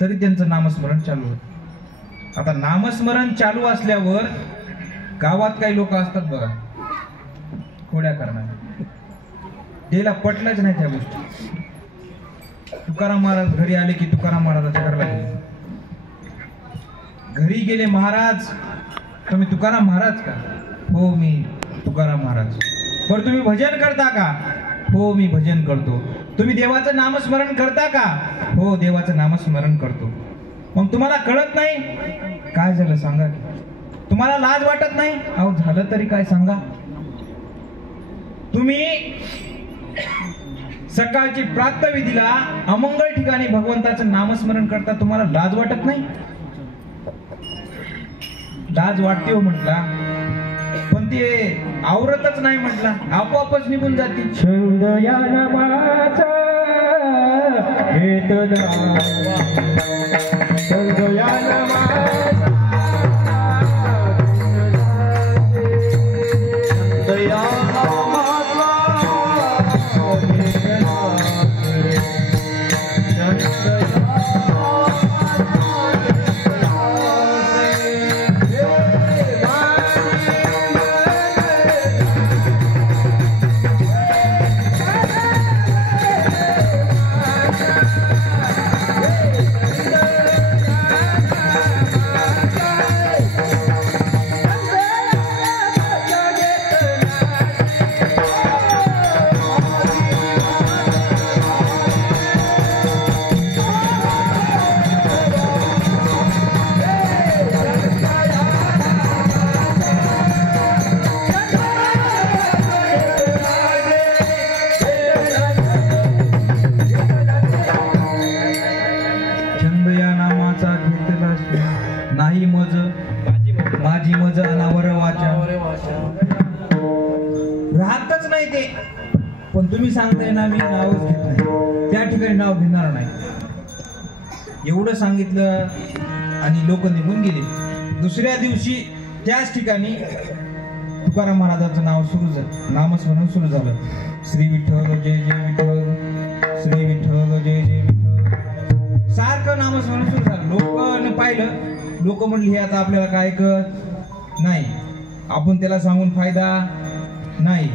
तरी त्यांचं नामस्मरण चालू होतं. आता नामस्मरण चालू असल्यावर गावात काही लोक असतात बघा, खोड्या करणार, त्याला पटलंच नाही त्या गोष्टी. तुकाराम महाराज घरी आले की तुकाराम महाराजाच्या घराला गेले. घरी गेले, महाराज तुम्ही तुकाराम महाराज का? हो मी तुकाराम महाराज. बरं तुम्ही भजन करता का? हो मी भजन करतो. तुम्ही देवाचं नामस्मरण करता का? हो देवाचं नामस्मरण करतो. मग तुम्हाला कळत नाही? काय झालं सांगा. तुम्हाला लाज वाटत नाही? अहो झालं तरी काय सांगा. तुम्ही सकाळची प्रातःविधीला अमंगळ ठिकाणी भगवंताचं नामस्मरण करता, तुम्हाला लाज वाटत नाही? लाज वाटते हो म्हटला, पण ते आवरतच नाही म्हटला, आपोआपच निघून जाते. छंद या नामाचा घेतला, छंद या नामाचा छंद या राहतच नाही ते. पण तुम्ही सांगताय ना मी नावच घेत नाही, त्या ठिकाणी नाव घेणार नाही. एवढं सांगितलं आणि लोक निघून गेले. दुसऱ्या दिवशी त्याच ठिकाणी तुकाराम महाराजांचं नाव सुरू झालं, नामस्मरण सुरू झालं. श्री विठ्ठल जय जय विठ्ठल, श्री विठ्ठल जय जय विठ्ठल, सारखं नामस्मरण सुरू झालं. लोकांनी पाहिलं, लोक म्हणले हे आता आपल्याला काय ऐकत नाही, आपण त्याला सांगून फायदा नाही.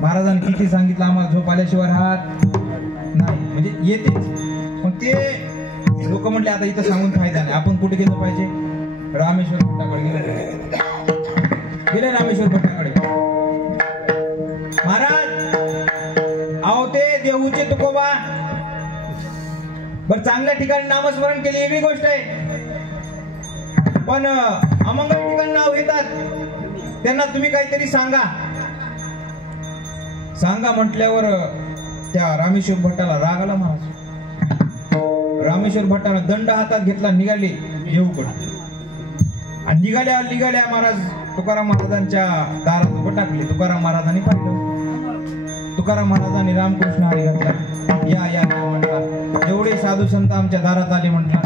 महाराजांनी किती सांगितलं आम्हाला झोप आल्याशिवाय राहत नाही, म्हणजे येतेच. पण ते लोक म्हटले आता इथं सांगून फायदा नाही, आपण कुठे गेलो पाहिजे? रामेश्वर भट्टाकडे गेले रामेश्वर भट्टाकडे. महाराज अहो ते देहूचे तुकोबा बर चांगल्या ठिकाणी नामस्मरण केले वेगळी गोष्ट आहे, पण अमंगल ठिकाणी नाव घेतात, त्यांना तुम्ही काहीतरी सांगा. सांगा म्हटल्यावर त्या रामेश्वर भट्टाला राग आला. महाराज रामेश्वर भट्टानं दंड हातात घेतला, निघाले देहूकडे. आणि निघाल्या महाराज तुकाराम महाराजांच्या दारात उभं टाकले. तुकाराम महाराजांनी पाहिलं, तुकाराम महाराजांनी रामकृष्ण हरी घातला, या या म्हटला. एवढे साधू संत आमच्या दारात आले म्हटला.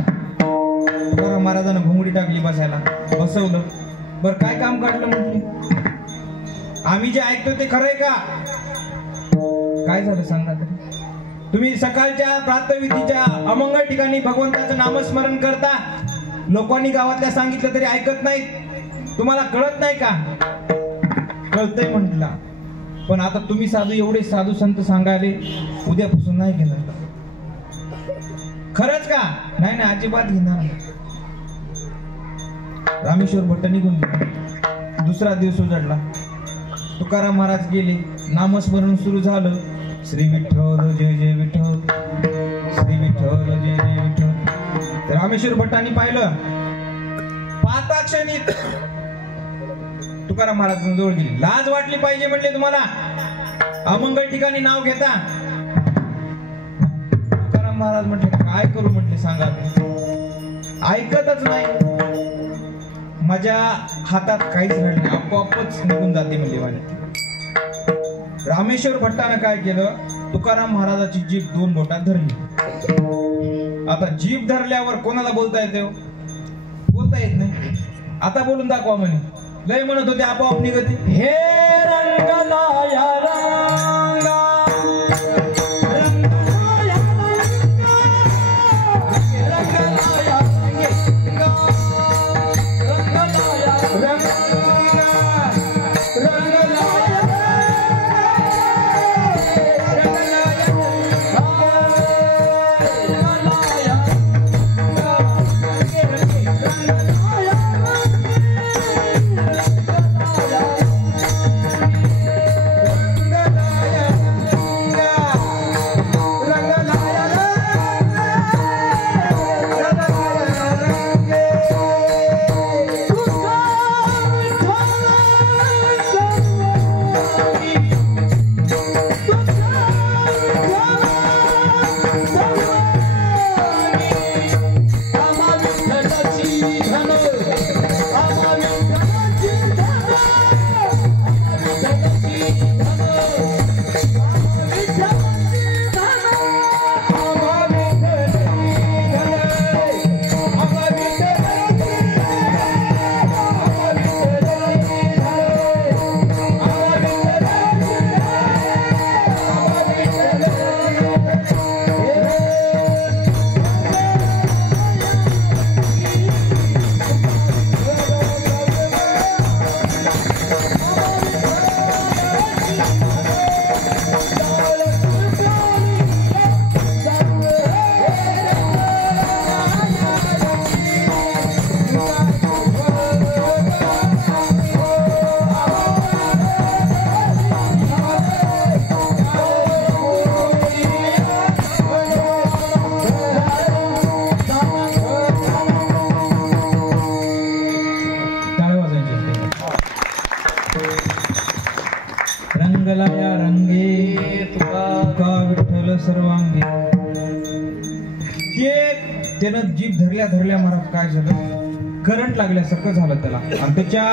तुकाराम महाराजांना घुंगडी टाकली बसायला, बसवलं. बर काय काम काढलं म्हटले, आम्ही जे ऐकतो ते खरंय का? काय झालं सांगा तरी. तुम्ही सकाळच्या प्रातःविधीच्या अमंगळ ठिकाणी भगवंताचं नामस्मरण करता, लोकांनी गावातल्या सांगितलं तरी ऐकत नाहीत, तुम्हाला कळत नाही का? कळतंय म्हटला, पण आता तुम्ही साधू एवढे साधू संत सांगायले, उद्यापासून नाही घेणार. खरंच का? नाही नाही अजिबात घेणार नाही. रामेश्वर भट्ट निघून गेले. दुसरा दिवस उजाडला. तुकाराम महाराज गेले, नामस्मरण सुरू झालं. श्री विठ्ठल जय जय विठ्ठल, श्री विठ्ठल जय जय विठ्ठल. रामेश्वर भट्टांनी पाहिलं, पाहता क्षणी तुकाराम महाराजांजवळ गेली. लाज वाटली पाहिजे म्हटले तुम्हाला, अमंगल ठिकाणी नाव घेता. तुकाराम महाराज म्हटले काय करू म्हटले सांगा. ऐकतच नाही, माझ्या हातात काहीच राहिले, आपोआपच निघून जाते म्हणले वाणी. रामेश्वर भट्टानं काय केलं, तुकाराम महाराजाची जीभ 2 बोटात धरली. आता जीभ धरल्यावर कोणाला बोलता येते? बोलता येत नाही. आता बोलून दाखवा म्हणे. लय म्हणत होते आपोआप निघते. हे रंगलाया रंगा रंगलाया रंगे तुका विठ्ठल सर्वांगी. त्यानं जीभ धरल्या महाराज काय झालं, करंट लागल्यासारखं झालं त्याला. आणि त्याच्या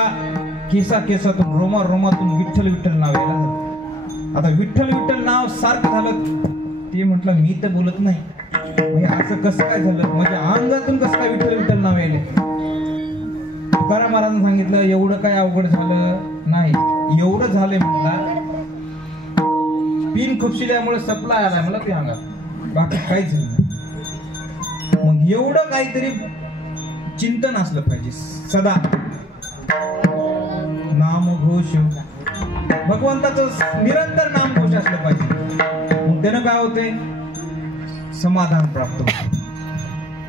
केसातून रोमातून विठ्ठल विठ्ठल नाव यायला झालं. आता विठ्ठल विठ्ठल नाव सारखं झालं. ते म्हटलं मी तर बोलत नाही, म्हणजे असं कसं काय झालं, म्हणजे अंगातून कसं काय विठ्ठल विठ्ठल नाव यायले. तुकाराम महाराजांनी सांगितलं एवढं काय अवघड झालं नाही, एवढं झालंय म्हटलं पिन खुपशिल्यामुळे सप्लाय आलाय मला ते अंगात, बाकी काहीच झालं नाही. मग एवढं काहीतरी चिंतन असलं पाहिजे सदा, नामघोष भगवंताचं निरंतर नामघोष असलं पाहिजे. मग त्यानं काय होते, समाधान प्राप्त होते.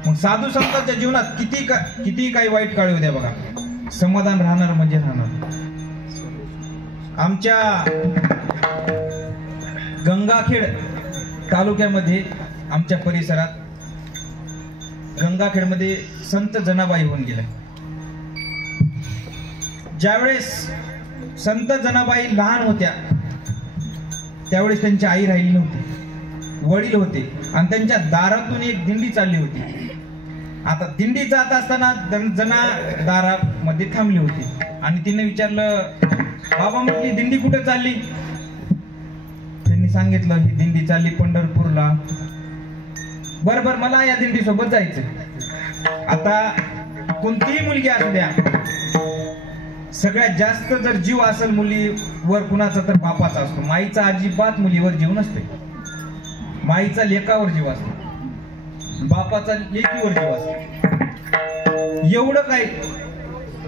मग साधू संतांच्या जीवनात किती काही वाईट काळ होत्या बघा, समाधान राहणार म्हणजे राहणार. आमच्या गंगाखेड तालुक्यामध्ये आमच्या परिसरात गंगाखेडमध्ये संत जनाबाई होऊन गेल्या. ज्यावेळेस संत जनाबाई लहान होत्या त्यावेळेस त्यांची आई राहिली नव्हती, वडील होते आणि त्यांच्या दारातून एक दिंडी चालली होती. आता दिंडी जात असताना जना दारामध्ये थांबली होती आणि तिने विचारलं, बाबा म्हटली दिंडी कुठे चालली. त्यांनी सांगितलं ही दिंडी चालली पंढरपूरला. बरोबर मला या दिंडी सोबत जायचं. आता कोणतीही मुलगी असू द्या, सगळ्यात जास्त जर जीव असेल मुलीवर कुणाचा तर बापाचा असतो. माईचा अजिबात मुलीवर जीव नसते. माईचा लेकावर जीव असतो, बापाचा लेकीवर जीव असतो. एवढं काय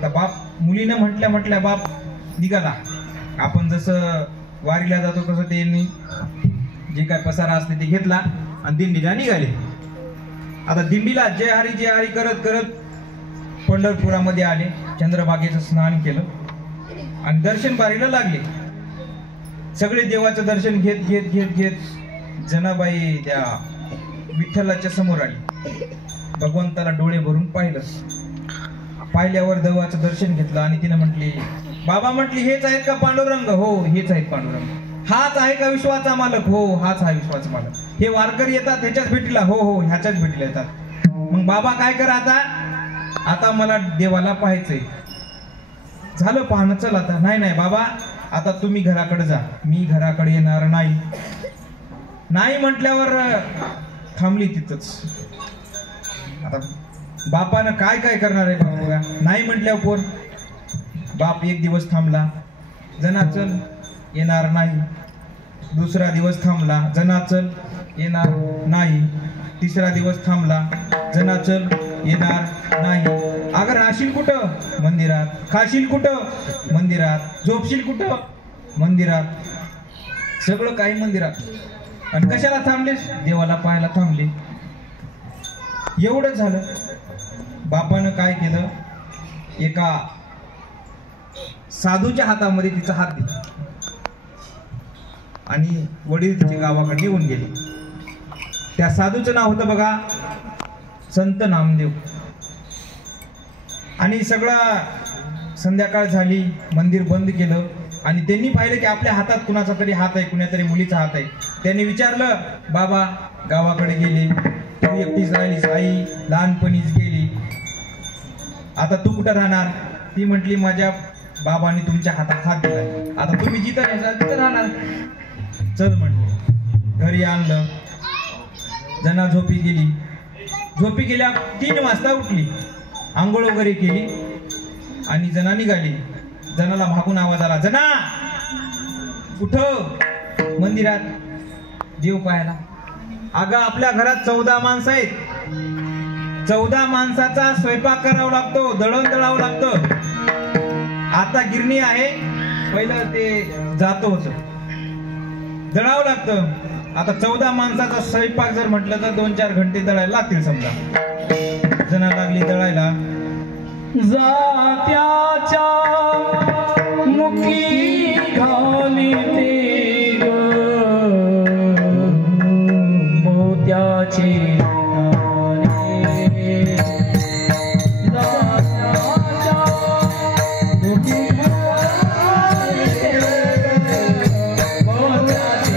बाप मुलीनं म्हटल्या बाप निघाला. आपण जसं वारीला जातो तसं त्यांनी जे काय पसारा असते ते घेतला आणि दिंडीला निघाले. आता दिंडीला जय हरी करत करत पंढरपुरामध्ये आले. चंद्रभागेचं स्नान केलं आणि दर्शन बारीला लागले. सगळे देवाचं दर्शन घेत जनाबाई त्या विठ्ठलाच्या समोर आली. भगवंताला डोळे भरून पाहिल्यावर देवाचं दर्शन घेतलं आणि तिने म्हटली, बाबा म्हटली हेच आहेत का पांडुरंग. हो हेच आहेत पांडुरंग. हाच आहे का विश्वाचा मालक. हो हाच आहे विश्वाचा मालक. हे वारकरी येतात ह्याच्याच भेटीला. हो हो ह्याच्याच भेटीला येतात. मग बाबा काय करा आता मला देवाला पाहायचंय. झालं पाहणं, चल आता. नाही बाबा आता तुम्ही घराकडे जा, मी घराकडे येणार नाही म्हटल्यावर थांबली तिथंच. आता बापानं काय काय करणार आहे बाबा बघा. नाही म्हटल्यावर कोण. बाप एक दिवस थांबला, जना चल, येणार नाही. दुसरा दिवस थांबला, जना चल, येणार नाही. तिसरा दिवस थांबला, जना चल, येणार नाही. अगं राहशील कुठं? मंदिरात. खाशील कुठं? मंदिरात. झोपशील कुठं? मंदिरात. सगळं काही मंदिरात. आणि कशाला थांबलेस? देवाला पाहायला थांबले. एवढं झालं. बापानं काय केलं? एका साधूच्या हातामध्ये तिचा हात दिला आणि वडील तिचे गावाकडे निघून गेले. त्या साधूचं नाव होतं बघा संत नामदेव. आणि सगळं संध्याकाळ झाली, मंदिर बंद केलं आणि त्यांनी पाहिलं की आपल्या हातात कुणाचा तरी हात आहे, कुण्या तरी मुलीचा हात आहे. त्यांनी विचारलं, बाबा गावाकडे गेले, तू एकटीच राहिलीस, आई लहानपणीच गेली, आता तू कुठं राहणार? ती म्हटली, माझ्या बाबांनी तुमच्या हातात हात दिलाय, आता तुम्ही जिथं राहायचा तिथं राहणार. चल म्हटलं. घरी आणलं. जना झोपी गेली. झोपी गेल्या 3 वाजता उठली, आंघोळ वगैरे केली आणि जना निघाली. जनाला मागून आवाज आला, जना कुठं? मंदिरात. देव पाहायला. अगं आपल्या घरात 14 माणसं आहेत. 14 माणसाचा स्वयंपाक करावा लागतो, दळण दळावं लागतं. आता गिरणी आहे, पहिलं ते जातो होतं, दळावं लागतं. आता 14 माणसाचा स्वयंपाक जर म्हटलं तर 2-4 घंटे दळायला लागतील समजा. जना लागली दळायला. जात्याच्या मुखी घाली ते ग मोत्याचे दाणे. जात्याच्या मुखी घाली ते मोत्याचे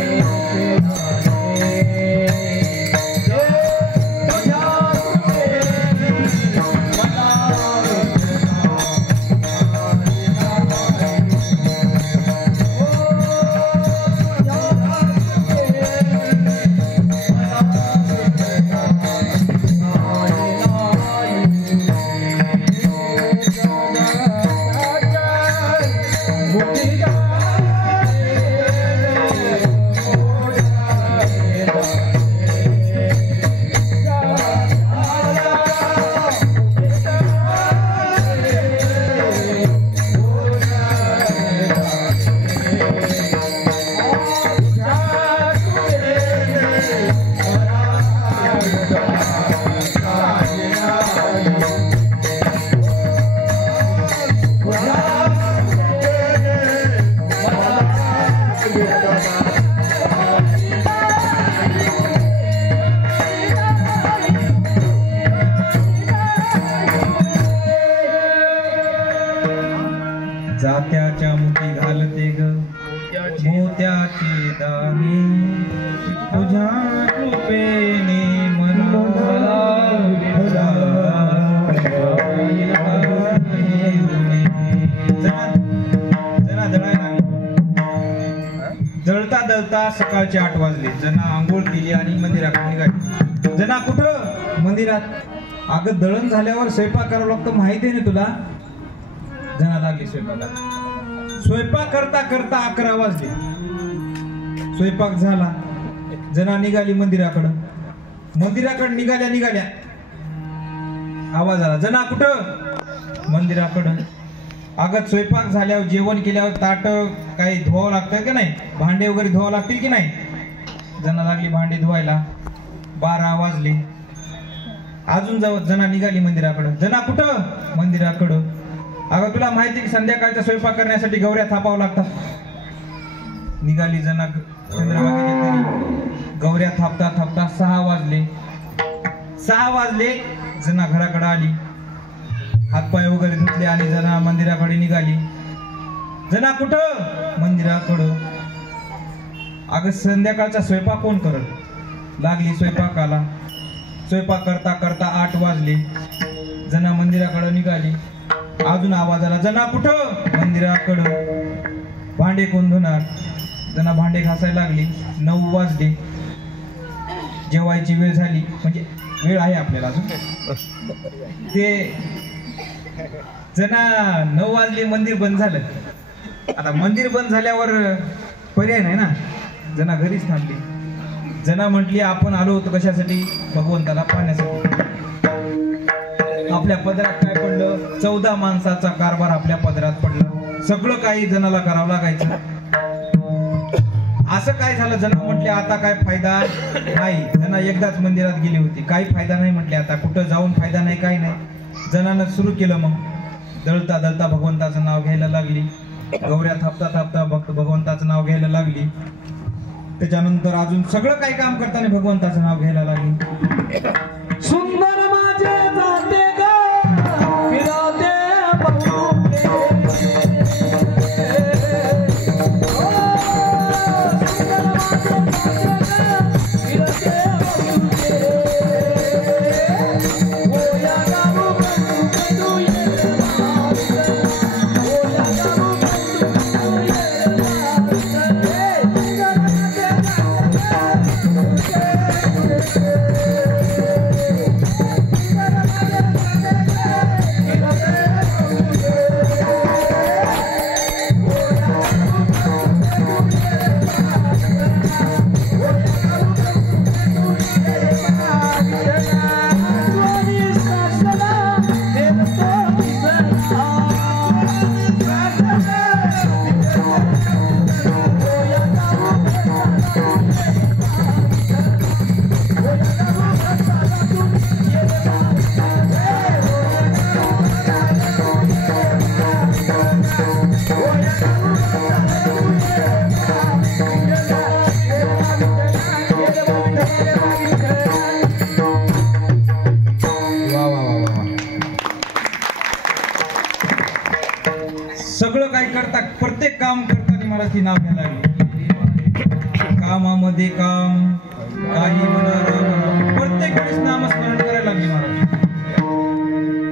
जात्याच्या मुठी घालते ग मोत्याचे दाणे, तुझ्या कृपेने मला जना दळायला. जळता दळता सकाळचे 8 वाजले. जना आंघोळ केली आणि मंदिराकडे निघाली. जना कुठं? मंदिरात. अगं दळण झाल्यावर स्वयंपाक करावं लागतं, माहिती आहे ना तुला. जना लागली स्वयंपाकाला. स्वयंपाक करता करता 11 वाजले. स्वयंपाक झाला. जना निघाली मंदिराकडं. मंदिराकडे निघाल्या आवाज आला, जना कुठं? मंदिराकडं. अगं स्वयंपाक झाल्यावर जेवण केल्यावर ताट काही धुवावं लागतं की नाही, भांडे वगैरे धुवावं लागतील की नाही. जना लागली भांडे धुवायला. 12 वाजले. अजून जना निघाली मंदिराकडं. जना कुठं? मंदिराकडं. अगं तुला माहिती की संध्याकाळचा स्वयंपाक करण्यासाठी गौऱ्या थापावं लागतात. निघाली जना चंद्रभागेच्या तरी. गौऱ्या थापता थापता 6 वाजले. 6 वाजले. जना घराकडे आली. हातपाय वगैरे धुतले आणि जना मंदिराकडे निघाली. जना कुठं? मंदिराकडं. अगं संध्याकाळचा स्वयंपाक कोण करत? लागली स्वयंपाकाला. स्वयंपाक करता करता 8 वाजले. जना मंदिराकडे निघाली. अजून आवाज आला, जना कुठं? मंदिराकडं. भांडे कोण धुणार? जना भांडे घासायला लागली. 9 वाजले. जेवायची वेळ झाली, म्हणजे वेळ आहे आपल्याला अजून. ते जना 9 वाजले मंदिर बंद झालं. आता मंदिर बंद झाल्यावर पर्याय नाही ना, जना घरीच थांबली. जना म्हटली आपण आलो होतो कशासाठी, भगवंताला पाहण्यासाठी. आपल्या पदरात काय पडलं, 14 माणसाचा कारभार आपल्या पदरात पडला. सगळं काही जनाला करावं लागायचं. असं काय झालं, जना म्हटले आता काय फायदा नाही. जना एकदाच मंदिरात गेली होती, काही फायदा नाही म्हटले, आता कुठं जाऊन फायदा नाही, काही नाही. जनानं सुरू केलं, मग दळता दळता भगवंताचं नाव घ्यायला लागली. गौऱ्या थापता थापता भगवंताचं नाव घ्यायला लागली. त्याच्यानंतर अजून सगळं काही काम करताना भगवंताचं नाव घ्यायला लागली. सुंदर माझे जाते ग फिरते बहुते. सगळं काय करता, प्रत्येक काम करताना मला ती नाव घ्यायला लागली. कामामध्ये काम, काही म्हणा, प्रत्येक वेळेस नामस्मरण करायला लागली मला.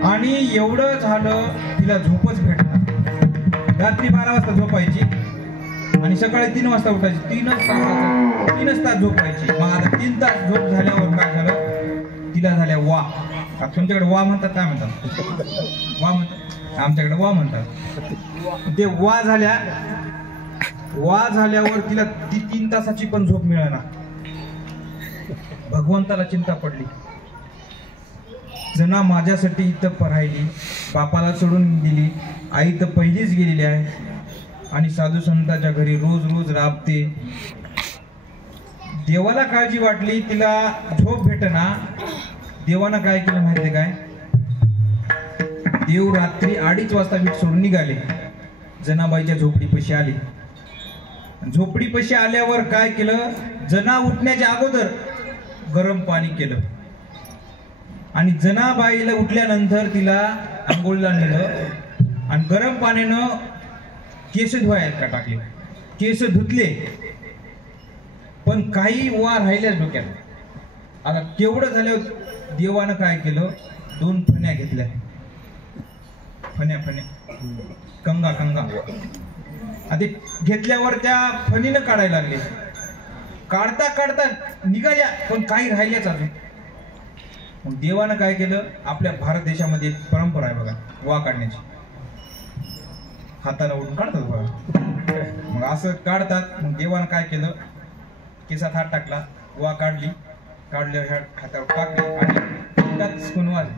आणि एवढं झालं, तिला झोपच भेटणार. रात्री 12 वाजता झोपायची आणि सकाळी 3 वाजता उठायची. 3च तास झोपायची. मग आता 3 तास झोप झाल्यावर काय झालं, तिला झाल्या वा. तुमच्याकडे वा म्हणतात, काय म्हणतात, वा म्हणतात, आमच्याकडे वा म्हणतात. ते वा झाल्यावर तिला ती 3 तासाची पण झोप मिळाला. भगवंताला चिंता पडली. जना माझ्यासाठी इथं राहिली, बापाला सोडून दिली, आई तर पहिलीच गेलेली आहे आणि साधू संतांच्या घरी रोज रोज राबते. देवाला काळजी वाटली, तिला झोप भेटना. देवानं काय केलं माहितीये काय, देव रात्री 2:30 वाजता मीठ सोडून निघाले. जनाबाईच्या झोपडीपाशी आले. झोपडीपाशी आल्यावर काय केलं, जना उठण्याच्या अगोदर गरम पाणी केलं आणि जनाबाईला उठल्यानंतर तिला आंघोळीला नेलं आणि गरम पाण्यानं केस धुवायला टाकले. केस धुतले पण काही वा राहिल्याच डोक्यात. आता तेवढं झाल्यावर देवानं काय केलं, 2 फण्या घेतल्या. फण्या कंगा आधी घेतल्यावर त्या फणीनं काढायला लागले. काढता निघाल्या पण काही राहिल्याच अजून. मग देवानं काय केलं, आपल्या भारत देशामध्ये एक परंपरा आहे बघा, वा काढण्याची. हाताला ओढून काढतात बघा. मग असं काढतात. मग देवानं काय केलं, केसात हात टाकला, वा काढल्या हातावर टाकली आणि त्यात वाजली.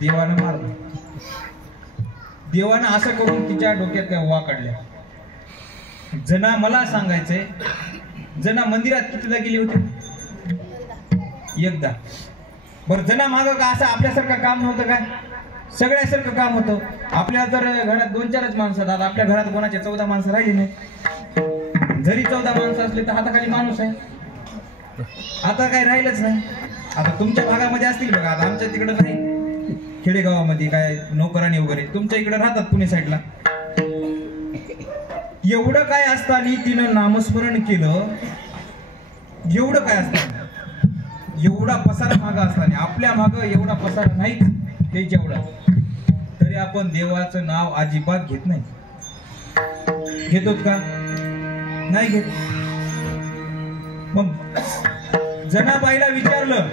देवानं मारलं. देवानं असं करून तिच्या डोक्यात त्या वा काढल्या. जना मला सांगायचंय, जना मंदिरात कितीदा गेली होती, एकदा. बरं, जना मागं का असं आपल्यासारखं काम नव्हतं काय, सगळ्यासारखं काम होतं. आपल्या तर घरात 2-4च माणसं आहेत. आपल्या घरात कोणाचे 14 माणसं राहिली नाही. जरी 14 माणसं असले तर हाताखाली माणूस आहे. आता काही राहिलंच नाही. आता तुमच्या भागामध्ये असतील बघा, आता आमच्या तिकडं नाही, खेडेगावामध्ये काय नोकरानी वगैरे, तुमच्या इकडे राहतात पुणे साईडला. एवढं काय असताना तिनं नामस्मरण केलं. एवढं काय असताना, एवढा पसारा मागा असताना, आपल्या मागं एवढा पसारा नाहीच त्याच्या एवढा, तरी आपण देवाचं नाव अजिबात घेत नाही. घेतोत का, नाही घेत. मग जनाबाईला विचारलं,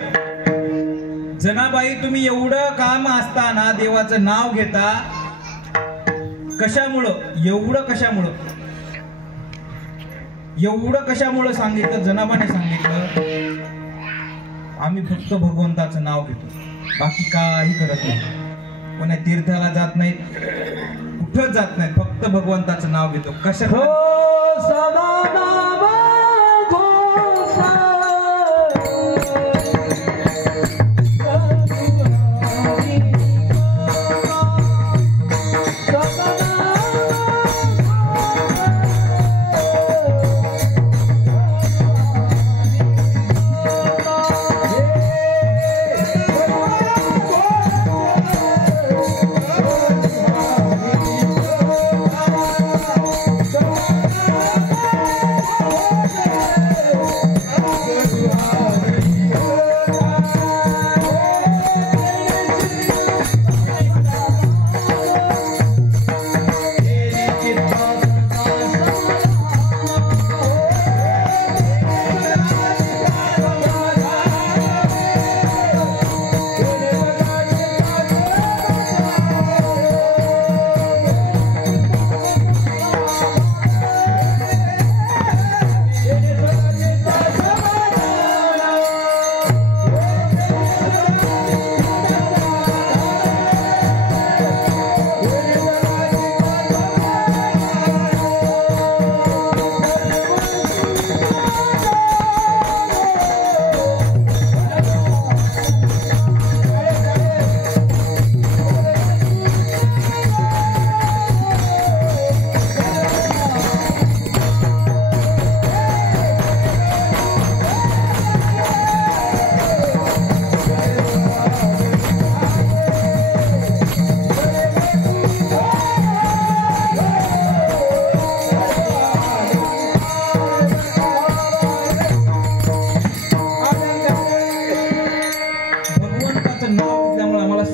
जनाबाई तुम्ही एवढं काम असताना देवाचं नाव घेता कशामुळं एवढं कशामुळं सांगितलं जनाबाने सांगितलं आम्ही फक्त भगवंताचं नाव घेतो बाकी काही करत नाही कोण्या तीर्थाला जात नाहीत कुठंच जात नाहीत फक्त भगवंताचं नाव घेतो कशा हो सदा नाम घोषा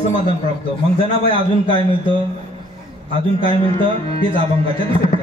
समाधान प्राप्त मग जनाबाई अजून काय मिळतं तेच अभंगाच्या दुसऱ्या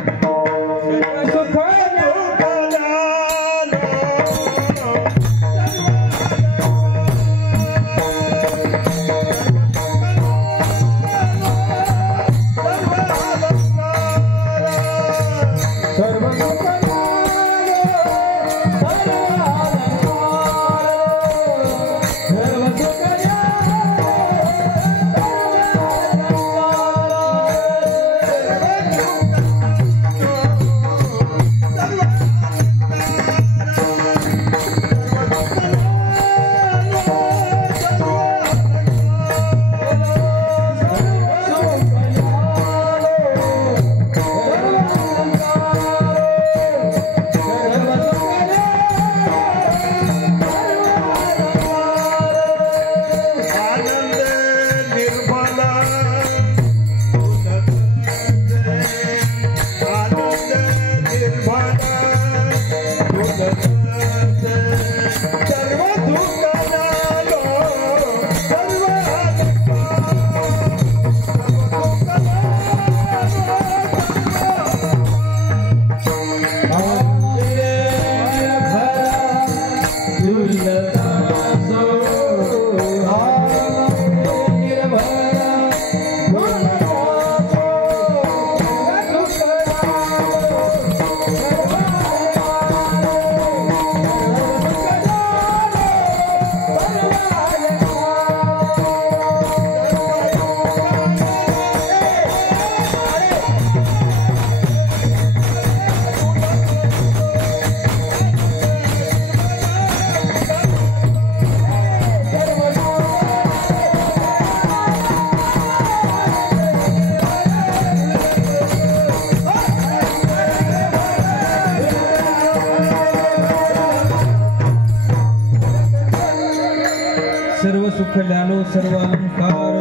सर्व सुख ल्यालो सर्व अलंकार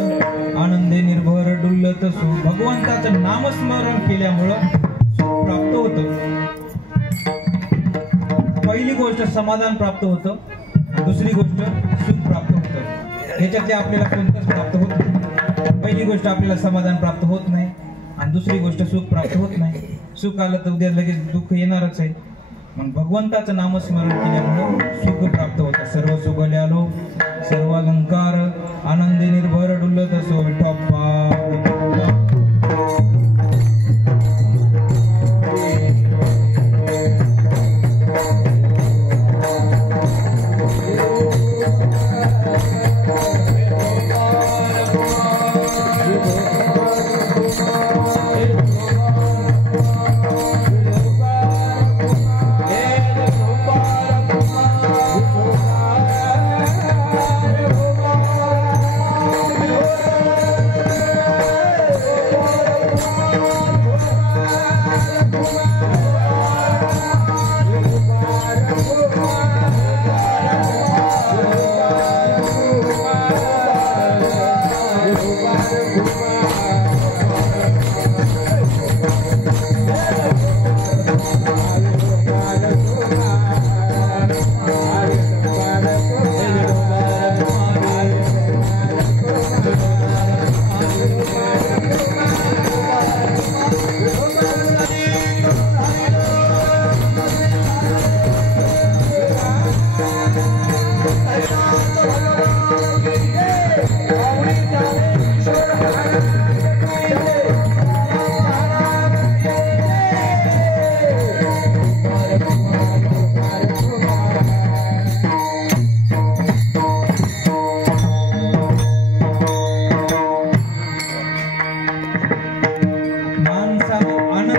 आनंदे निर्भर डुल्लत सु भगवंताचं नामस्मरण केल्यामुळं सुख प्राप्त होतं. पहिली गोष्ट समाधान प्राप्त होतं, दुसरी गोष्ट सुख प्राप्त होतं. ह्याच्यातले आपल्याला कोणतंच प्राप्त होत नाही. पहिली गोष्ट आपल्याला समाधान प्राप्त होत नाही आणि दुसरी गोष्ट सुख प्राप्त होत नाही. सुख आलं तर उद्या लगेच दुःख येणारच आहे. मग भगवंताचं नामस्मरण केल्यामुळे सुख प्राप्त होतं. सर्व सुखले आलो सर्व अलंकार आनंदी निर्भर डुलत असो विठोबा.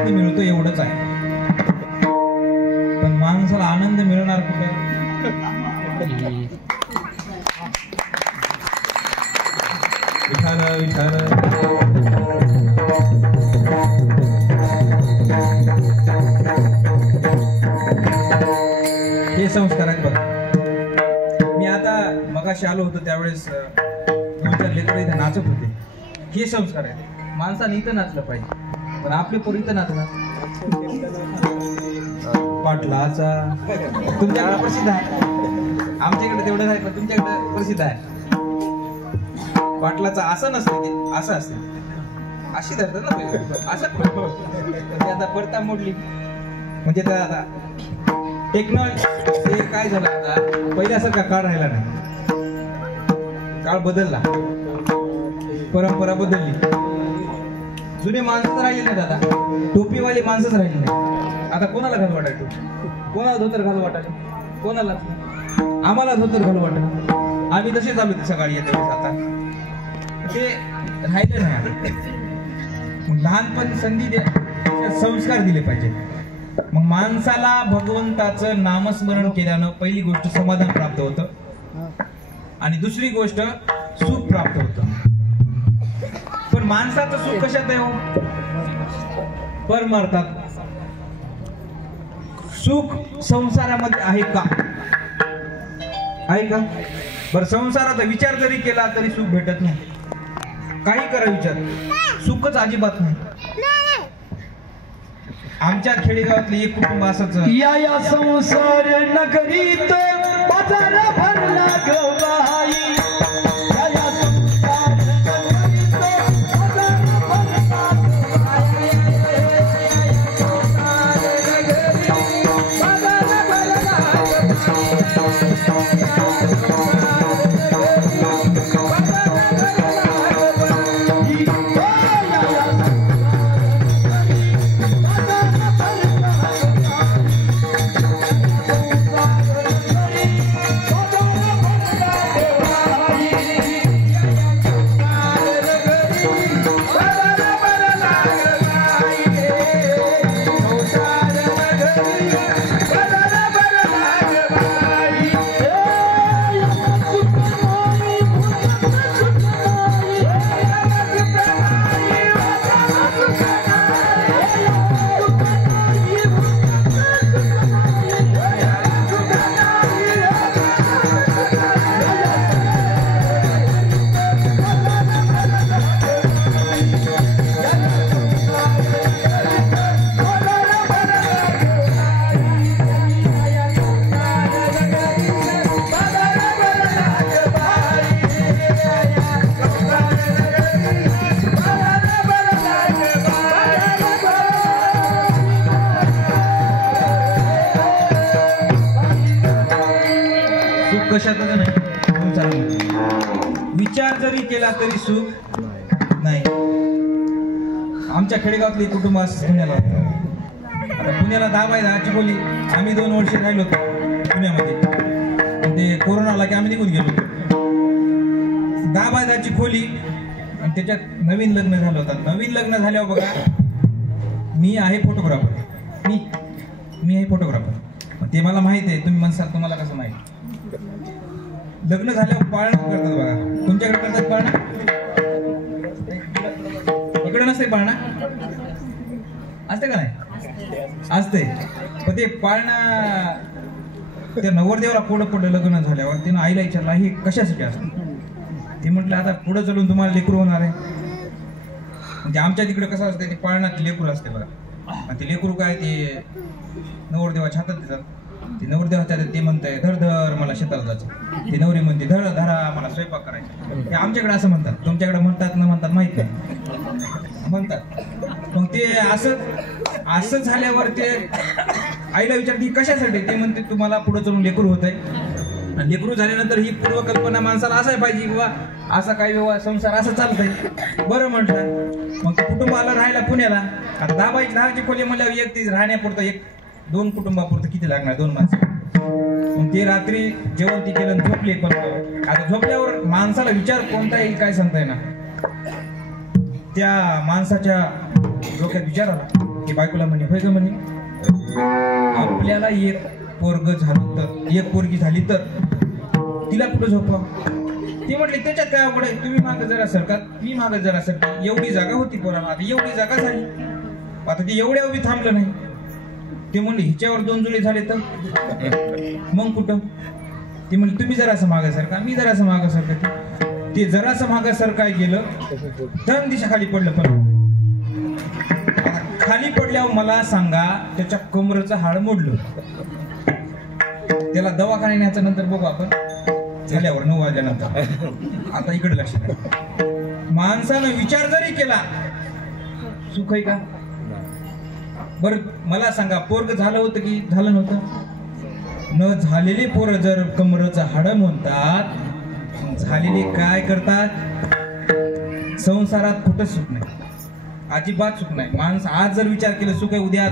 मिळतो एवढंच आहे, पण माणसाला आनंद मिळणार कुठे? विठाल विठाल हे संस्कार आहेत बघ. मी आता मगाशी आलो होतो त्यावेळेस दोन चार लेकरं इथे नाचत होते. हे संस्कार आहेत. माणसाने इथं नाचलं पाहिजे, पण आपले पोर इथं नाचणार. पाटलाचा तुमच्याकडे प्रसिद्ध आहे, आमच्याकडे तेवढं नाही, पण तुमच्याकडे प्रसिद्ध आहे. पाटलाचा असं नसतं की असं असतं, अशी धरतात ना पहिले, असं म्हणजे आता परता मोडली म्हणजे तर आता टेक्नॉलॉजी काय झालं, आता पहिल्यासारखा काळ राहिला नाही. काळ बदलला, परंपरा बदलली. जुने माणसंच राहिले नाही दादा, टोपीवाले माणसंच राहिले नाही. आता कोणाला घाल वाटायला टोपी, कोणाला धोतर घाल वाटायला, कोणाला आम्हाला धोतर घाल वाटत. आम्ही तसे चालू होते सकाळी येते. आता ते राहिले नाही. आता लहानपणी संधी द्या, संस्कार दिले पाहिजे. मग माणसाला भगवंताचं नामस्मरण केल्यानं पहिली गोष्ट समाधान प्राप्त होतं, आणि दुसरी गोष्ट सुख प्राप्त होतं. पण माणसाचं सुख कशात आहे हो? परमार्थात. सुख संसारामध्ये आहे का? आहे का? बरं, संसाराचा विचार जरी केला तरी सुख भेटत नाही. काही करा विचार, सुखच अजिबात नाही. आमच्या खेडेगावातले एक कुटुंब असंच. या संसार नगरीत बाजार भरला ग बाई, या संसार नगरीत बाजार भरला ग बाई, संसार नगरीत बाजार भरला ग बाई. कशातच नाही संसारामध्ये. विचार जरी केला तरी सुख नाही. आमच्या खेडेगावातले कुटुंब असं पुण्याला आता पुण्याला 10 बाय 10ची खोली आम्ही 2 वर्ष राहिलो होतो पुण्यामध्ये. ते कोरोना आला की आम्ही निघून गेलो. 10 बाय 10ची खोली आणि त्याच्यात नवीन लग्न झालं होतं. नवीन लग्न झाल्यावर बघा मी आहे फोटोग्राफर. मी आहे फोटोग्राफर. ते मला माहित आहे. तुम्ही म्हणसाल तुम्हाला कसं माहिती. लग्न झाल्यावर पाळणं करतात बघा. तुमच्याकडे करतात पाळणं? इकडे नसते पाळणं? असते का नाही? असते. पण ते पाळणं त्या नवरदेवाला पुढं लग्न झाल्यावर तिनं आईला विचारलं हे कशासाठी असतं. ते म्हटलं आता पुढं चलून तुम्हाला लेकरू होणार आहे. म्हणजे आमच्या तिकडे कसं असतं ते पाळणात लेकरू असते बघा. आणि ते लेकरू काय ते नवरदेवाच्या हातात देतात. ते नवरदेवाच्या ते म्हणताय धर धर मला शेताला जायचं. ते नवरी म्हणते धर धरा मला स्वयंपाक करायचा. ते आमच्याकडे असं म्हणतात. तुमच्याकडे म्हणतात न म्हणतात माहित नाही म्हणतात. मग ते असं झाल्यावर ते आईला विचारते कशासाठी. ते म्हणते तुम्हाला पुढे चलून लेकरू होत आहे. लेकरू झाल्यानंतर ही पूर्वकल्पना माणसाला असायला पाहिजे किंवा असा काही व्यवहार संसार असं चालतंय. बरं म्हटलं. मग कुटुंब आलं राहायला पुण्याला. आता 10 बाय 10ची खोली म्हणल्यावर एक ती राहण्यापुरतं 1-2 कुटुंबापुरतं किती लागणार 2 माणसं. मग ते रात्री जेवण ती केलं झोपले. पण आता झोपल्यावर माणसाला विचार कोणता येईल काय सांगताय ना. त्या माणसाच्या डोक्यात विचार आला की बायकोला म्हणे होय ग म्हणे आपल्याला एक पोरग झालं तर एक पोरगी झाली तर तिला कुठं झोपवा. ती म्हटली त्याच्यात काय अवघड आहे. तुम्ही मागं जरा सरकार मी मागं जरा सरकार. एवढी जागा होती पोराला आता एवढी जागा झाली. आता ती एवढ्या उभी थांबलं नाही. ते म्हणले हिच्यावर 2 जुळे झाले तर मग कुठं. ती म्हणली तुम्ही जरासं मागं सरकार मी जरासं मागं सरकार. ते जरासं मागं सरकार गेलं धन दिशा खाली पडलं. पण खाली पडल्यावर मला सांगा त्याच्या कमरेचं हाड मोडलं. त्याला दवाखान्यात न्यायचं नंतर बघू आपण झाल्यावर 9 वाजल्यानंतर. आता इकडे लक्ष द्या. माणसानं विचार जरी केला सुख आहे का. बर मला सांगा पोरग झालं होतं की झालं नव्हतं. न झालेले पोरं जर कमरेचं हाड म्हणतात झालेले काय करतात. संसारात कुठं सुख नाही अजिबात सुख नाही. माणूस आज जर विचार केला सुख आहे उद्या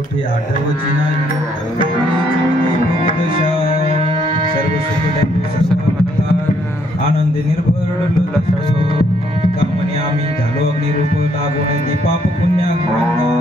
कोठे आठवची नाही भगदशा सर्व सुख दंडू सर्व आनंद निर्भर कामने आम्ही झालो अग्निरूप लागून ते पाप पुण्य